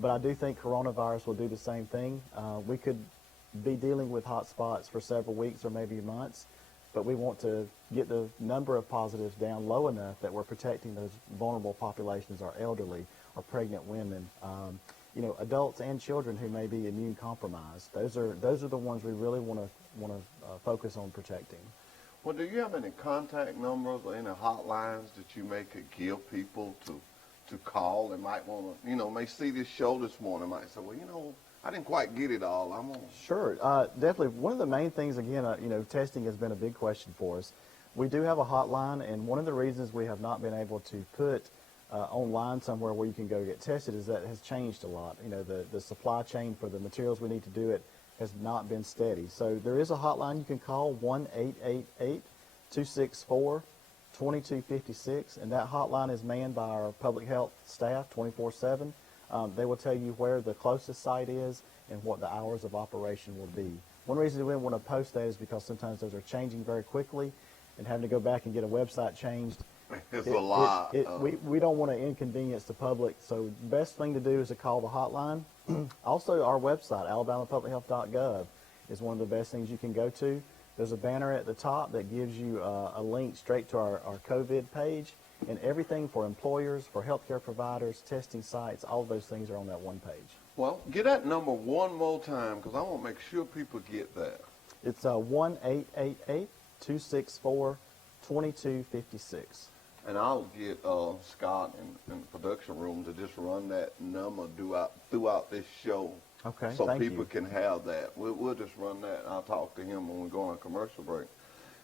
But I do think coronavirus will do the same thing. We could be dealing with hot spots for several weeks or maybe months, but we want to get the number of positives down low enough that we're protecting those vulnerable populations, our elderly, our pregnant women, adults and children who may be immune compromised. Those are the ones we really want to focus on protecting. Well, do you have any contact numbers or any hotlines that you may could give people to call and might want to, may see this show this morning, might say, well, I didn't quite get it all. I'm on. Sure, definitely. One of the main things, again, testing has been a big question for us. We do have a hotline, and one of the reasons we have not been able to put online somewhere where you can go get tested is that it has changed a lot. The supply chain for the materials we need to do it has not been steady. So there is a hotline you can call, 1-888-264-2256, and that hotline is manned by our public health staff 24/7. They will tell you where the closest site is and what the hours of operation will be. One reason we want to post that is because sometimes those are changing very quickly, and having to go back and get a website changed. It's a lot. We don't want to inconvenience the public, so the best thing to do is to call the hotline. Also, our website, alabamapublichealth.gov, is one of the best things you can go to. There's a banner at the top that gives you a link straight to our COVID page, and everything for employers, for healthcare providers, testing sites, all of those things are on that one page. Well, get that number one more time, because I want to make sure people get that. It's 1-888-264-2256. And I'll get Scott in the production room to just run that number throughout this show. Okay, So thank people you. can have that. We'll just run that, and I'll talk to him when we go on a commercial break.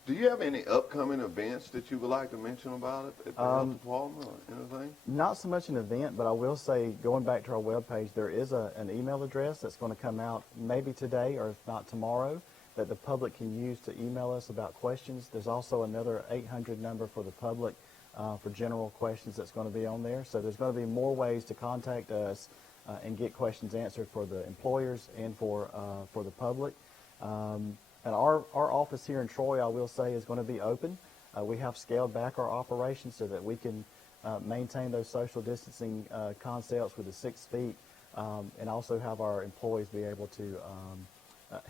Do you have any upcoming events that you would like to mention about it at the health department or anything? Not so much an event, but I will say, going back to our webpage, there is an email address that's going to come out maybe today or if not tomorrow that the public can use to email us about questions. There's also another 800 number for the public for general questions that's going to be on there. So there's going to be more ways to contact us and get questions answered for the employers and for the public. And our office here in Troy, I will say, is going to be open. We have scaled back our operations so that we can maintain those social distancing concepts with the 6 feet and also have our employees be able to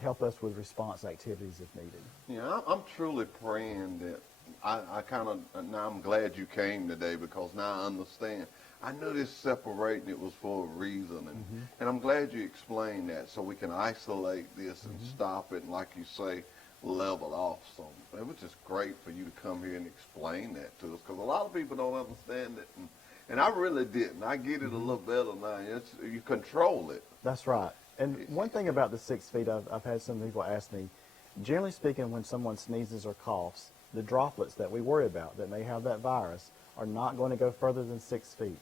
help us with response activities if needed. Yeah, I'm truly praying that I kind of, now I'm glad you came today because now I understand. I knew this separating it was for a reason, and I'm glad you explained that so we can isolate this and stop it, and like you say, level off. So it was just great for you to come here and explain that to us because a lot of people don't understand it, and I really didn't. I get it a little better now. You control it. That's right. And one thing about the 6 feet, I've had some people ask me, generally speaking, when someone sneezes or coughs, the droplets that we worry about that may have that virus are not going to go further than 6 feet.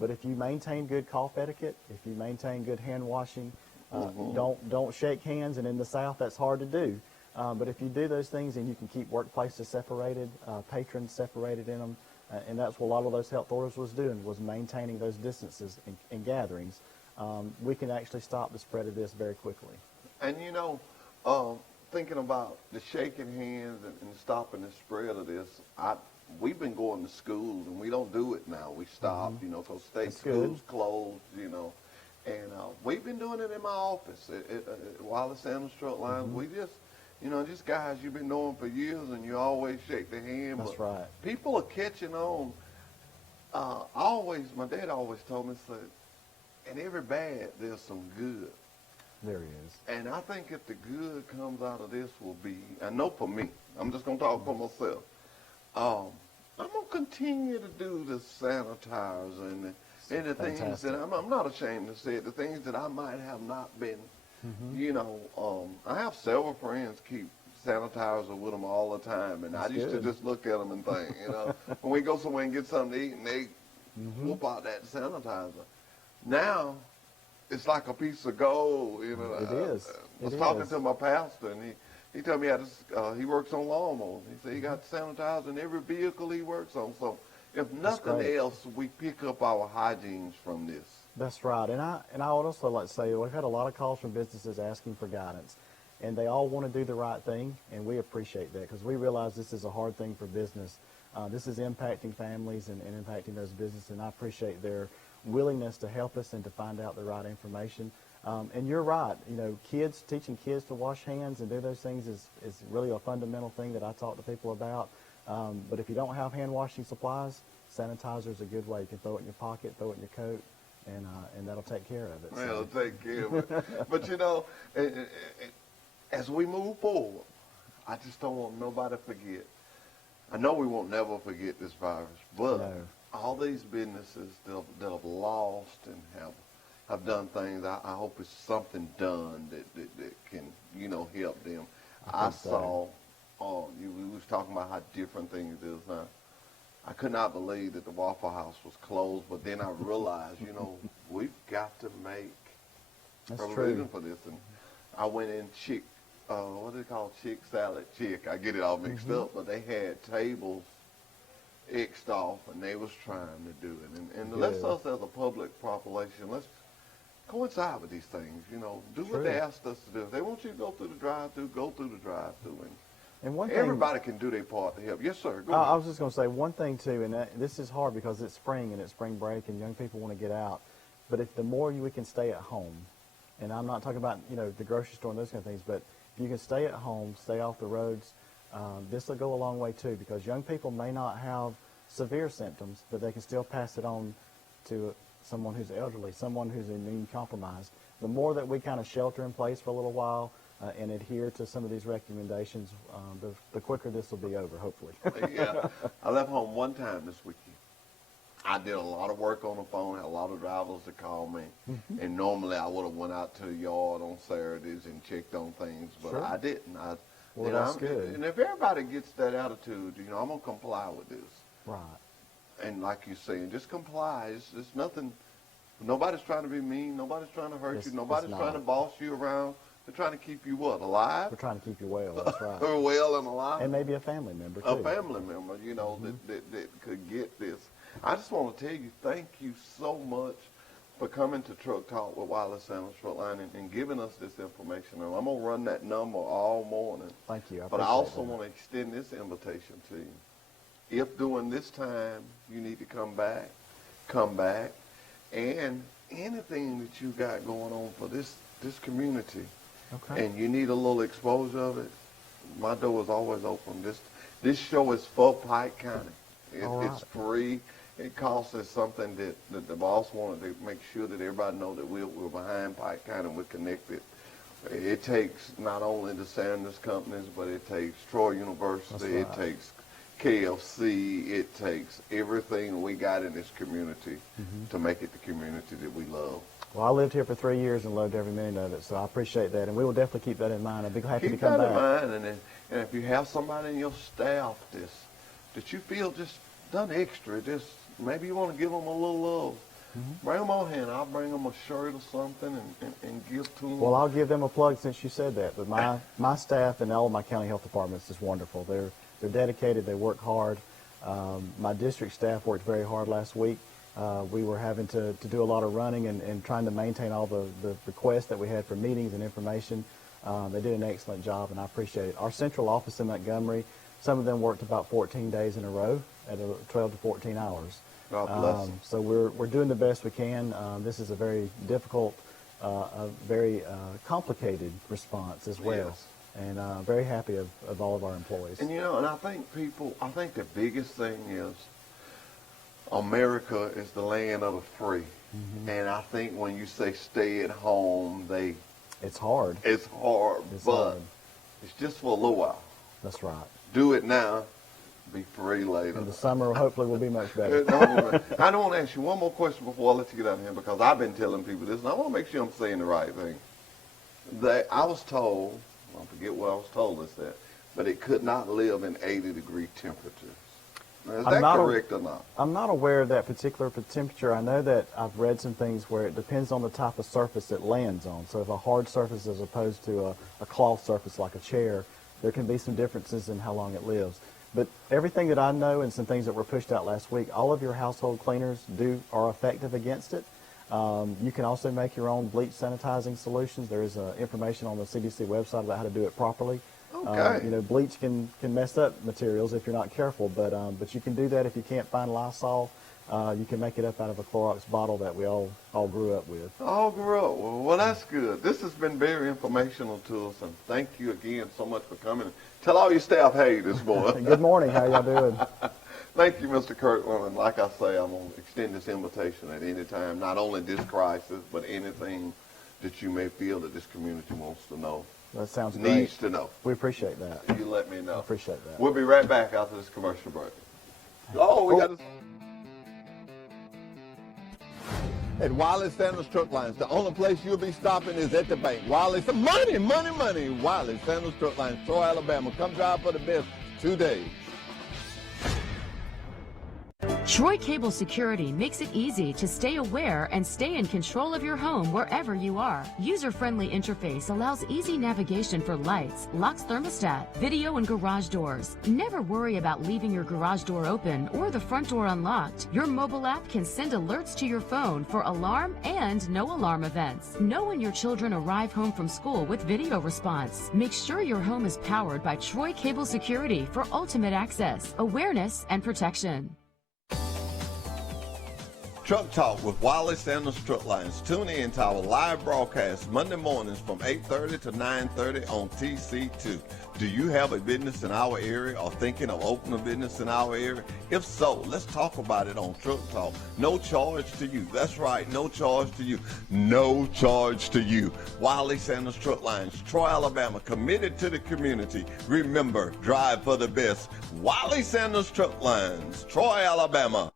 But if you maintain good cough etiquette, if you maintain good hand washing, don't shake hands, and in the South that's hard to do. But if you do those things and you can keep workplaces separated, patrons separated in them, and that's what a lot of those health orders was doing, was maintaining those distances in gatherings, we can actually stop the spread of this very quickly. And thinking about the shaking hands and stopping the spread of this, we've been going to schools and we don't do it now. We stopped, because state That's schools good. closed, and we've been doing it in my office at Wiley Sanders Truck Lines. We just, just guys you've been knowing for years and you always shake the hand. That's but right. People are catching on. My dad always told me, said, in every bad, there's some good. There he is. And I think if the good comes out of this will be, I know for me, I'm just going to talk for myself, I'm going to continue to do the sanitizer and the things that I'm not ashamed to say it, the things that I might have not been, I have several friends keep sanitizer with them all the time, and I used to just look at them and think, when we go somewhere and get something to eat and they whoop out that sanitizer. Now, it's like a piece of gold, It is. I was talking to my pastor, and he told me he works on lawnmowers. He said he got sanitizer in every vehicle he works on. So if nothing else, we pick up our hygienes from this. That's right. And I would also like to say we've had a lot of calls from businesses asking for guidance, and they all want to do the right thing, and we appreciate that because we realize this is a hard thing for business. This is impacting families and impacting those businesses, and I appreciate their willingness to help us and to find out the right information. And you're right, teaching kids to wash hands and do those things is really a fundamental thing that I talk to people about. But if you don't have hand washing supplies, sanitizer is a good way. You can throw it in your pocket, throw it in your coat, and that'll take care of it. Well, it'll take care of it. But as we move forward, I just don't want nobody to forget. I know we won't never forget this virus, but all these businesses that have lost and have done things, I hope it's something done that can, help them. I saw, we was talking about how different things is now. I could not believe that the Waffle House was closed, but then I realized, we've got to make provision for this. And I went in what do they call Chick salad? I get it all mixed up, but they had tables X'd off, and they was trying to do it. And let's us as a public population, let's coincide with these things, do what they asked us to do. If they want you to go through the drive-thru, go through the drive-thru. And one thing, everybody can do their part to help. Yes, sir. Go I ahead. was just going to say one thing, too, and this is hard because it's spring and it's spring break and young people want to get out. But if the more we can stay at home, and I'm not talking about, the grocery store and those kind of things, but if you can stay at home, stay off the roads, this will go a long way too, because young people may not have severe symptoms, but they can still pass it on to someone who's elderly, someone who's immune compromised. The more that we kind of shelter in place for a little while and adhere to some of these recommendations, the quicker this will be over, hopefully. Yeah, I left home one time this weekend. I did a lot of work on the phone, had a lot of drivers that called me, and normally I would have went out to the yard on Saturdays and checked on things, but Sure. I didn't. Well, that's good. And if everybody gets that attitude, I'm going to comply with this. Right. And like you're saying, just comply. It's nothing. Nobody's trying to be mean. Nobody's trying to hurt It's you. Nobody's not. trying to boss you around. They're trying to keep you what, alive? We're trying to keep you well, that's right. Well and alive. And maybe a family member, too. A family member, that could get this. I just want to tell you, thank you so much for coming to Truck Talk with Wiley Sanders Truckline and giving us this information. And I'm going to run that number all morning. Thank you. But I also want to extend this invitation to you. If during this time you need to come back. And anything that you got going on for this community, Okay. and you need a little exposure of it, my door is always open. This show is for Pike County. All right. It's free. It costs us something that the boss wanted to make sure that everybody know that we're behind Pike County and we're connected. It takes not only the Sanders companies, but it takes Troy University, That's right. it takes KFC, it takes everything we got in this community to make it the community that we love. Well, I lived here for 3 years and loved every minute of it, so I appreciate that, and we will definitely keep that in mind. I'd be happy to Keep come that in back. mind, and if you have somebody in your staff that you feel just done extra, just maybe you want to give them a little love, bring them on here, and I'll bring them a shirt or something and give to them. Well, I'll give them a plug since you said that, but my staff and all of my county health departments is wonderful. They're dedicated, they work hard. My district staff worked very hard last week. We were having to do a lot of running and trying to maintain all the requests that we had for meetings and information. They did an excellent job, and I appreciate it. Our central office in Montgomery, some of them worked about 14 days in a row at 12 to 14 hours. God bless them. So we're doing the best we can. This is a very difficult, a very complicated response as well. Yes. And very happy of all of our employees. And and I think the biggest thing is America is the land of the free. And I think when you say stay at home, It's hard. it's hard, It's but hard. it's just for a little while. That's right. Do it now, be free later. And the summer hopefully will be much better. I don't want to ask you one more question before I let you get out of here, because I've been telling people this, and I want to make sure I'm saying the right thing. I was told, I forget what I was told this that, but it could not live in 80-degree temperatures. Now, is that correct or not? I'm not aware of that particular temperature. I know that I've read some things where it depends on the type of surface it lands on. So if a hard surface as opposed to a cloth surface like a chair, there can be some differences in how long it lives. But everything that I know and some things that were pushed out last week, all of your household cleaners are effective against it. You can also make your own bleach sanitizing solutions. There is information on the CDC website about how to do it properly. Okay. Bleach can mess up materials if you're not careful, but you can do that if you can't find Lysol. You can make it up out of a Clorox bottle that we all grew up with. All grew up. Well, that's good. This has been very informational to us, and thank you again so much for coming. Tell all your staff hey this morning. Good morning. How y'all doing? Thank you, Mr. Kirkland. And like I say, I'm going to extend this invitation at any time, not only this crisis, but anything that you may feel that this community wants to know. That sounds great. Needs to know. We appreciate that. You let me know. Appreciate that. We'll be right back after this commercial break. Oh, we got to... At Wiley Sanders Truck Lines, the only place you'll be stopping is at the bank. Wiley, some money, money, money. Wiley Sanders Truck Lines, Troy, Alabama. Come drive for the best today. Troy Cable Security makes it easy to stay aware and stay in control of your home wherever you are. User-friendly interface allows easy navigation for lights, locks thermostat, video, and garage doors. Never worry about leaving your garage door open or the front door unlocked. Your mobile app can send alerts to your phone for alarm and no alarm events. Know when your children arrive home from school with video response. Make sure your home is powered by Troy Cable Security for ultimate access, awareness, and protection. Truck Talk with Wiley Sanders Truck Lines. Tune in to our live broadcast Monday mornings from 8:30 to 9:30 on TC2. Do you have a business in our area or thinking of opening a business in our area? If so, let's talk about it on Truck Talk. No charge to you. That's right, no charge to you. No charge to you. Wiley Sanders Truck Lines, Troy, Alabama, committed to the community. Remember, drive for the best. Wiley Sanders Truck Lines, Troy, Alabama.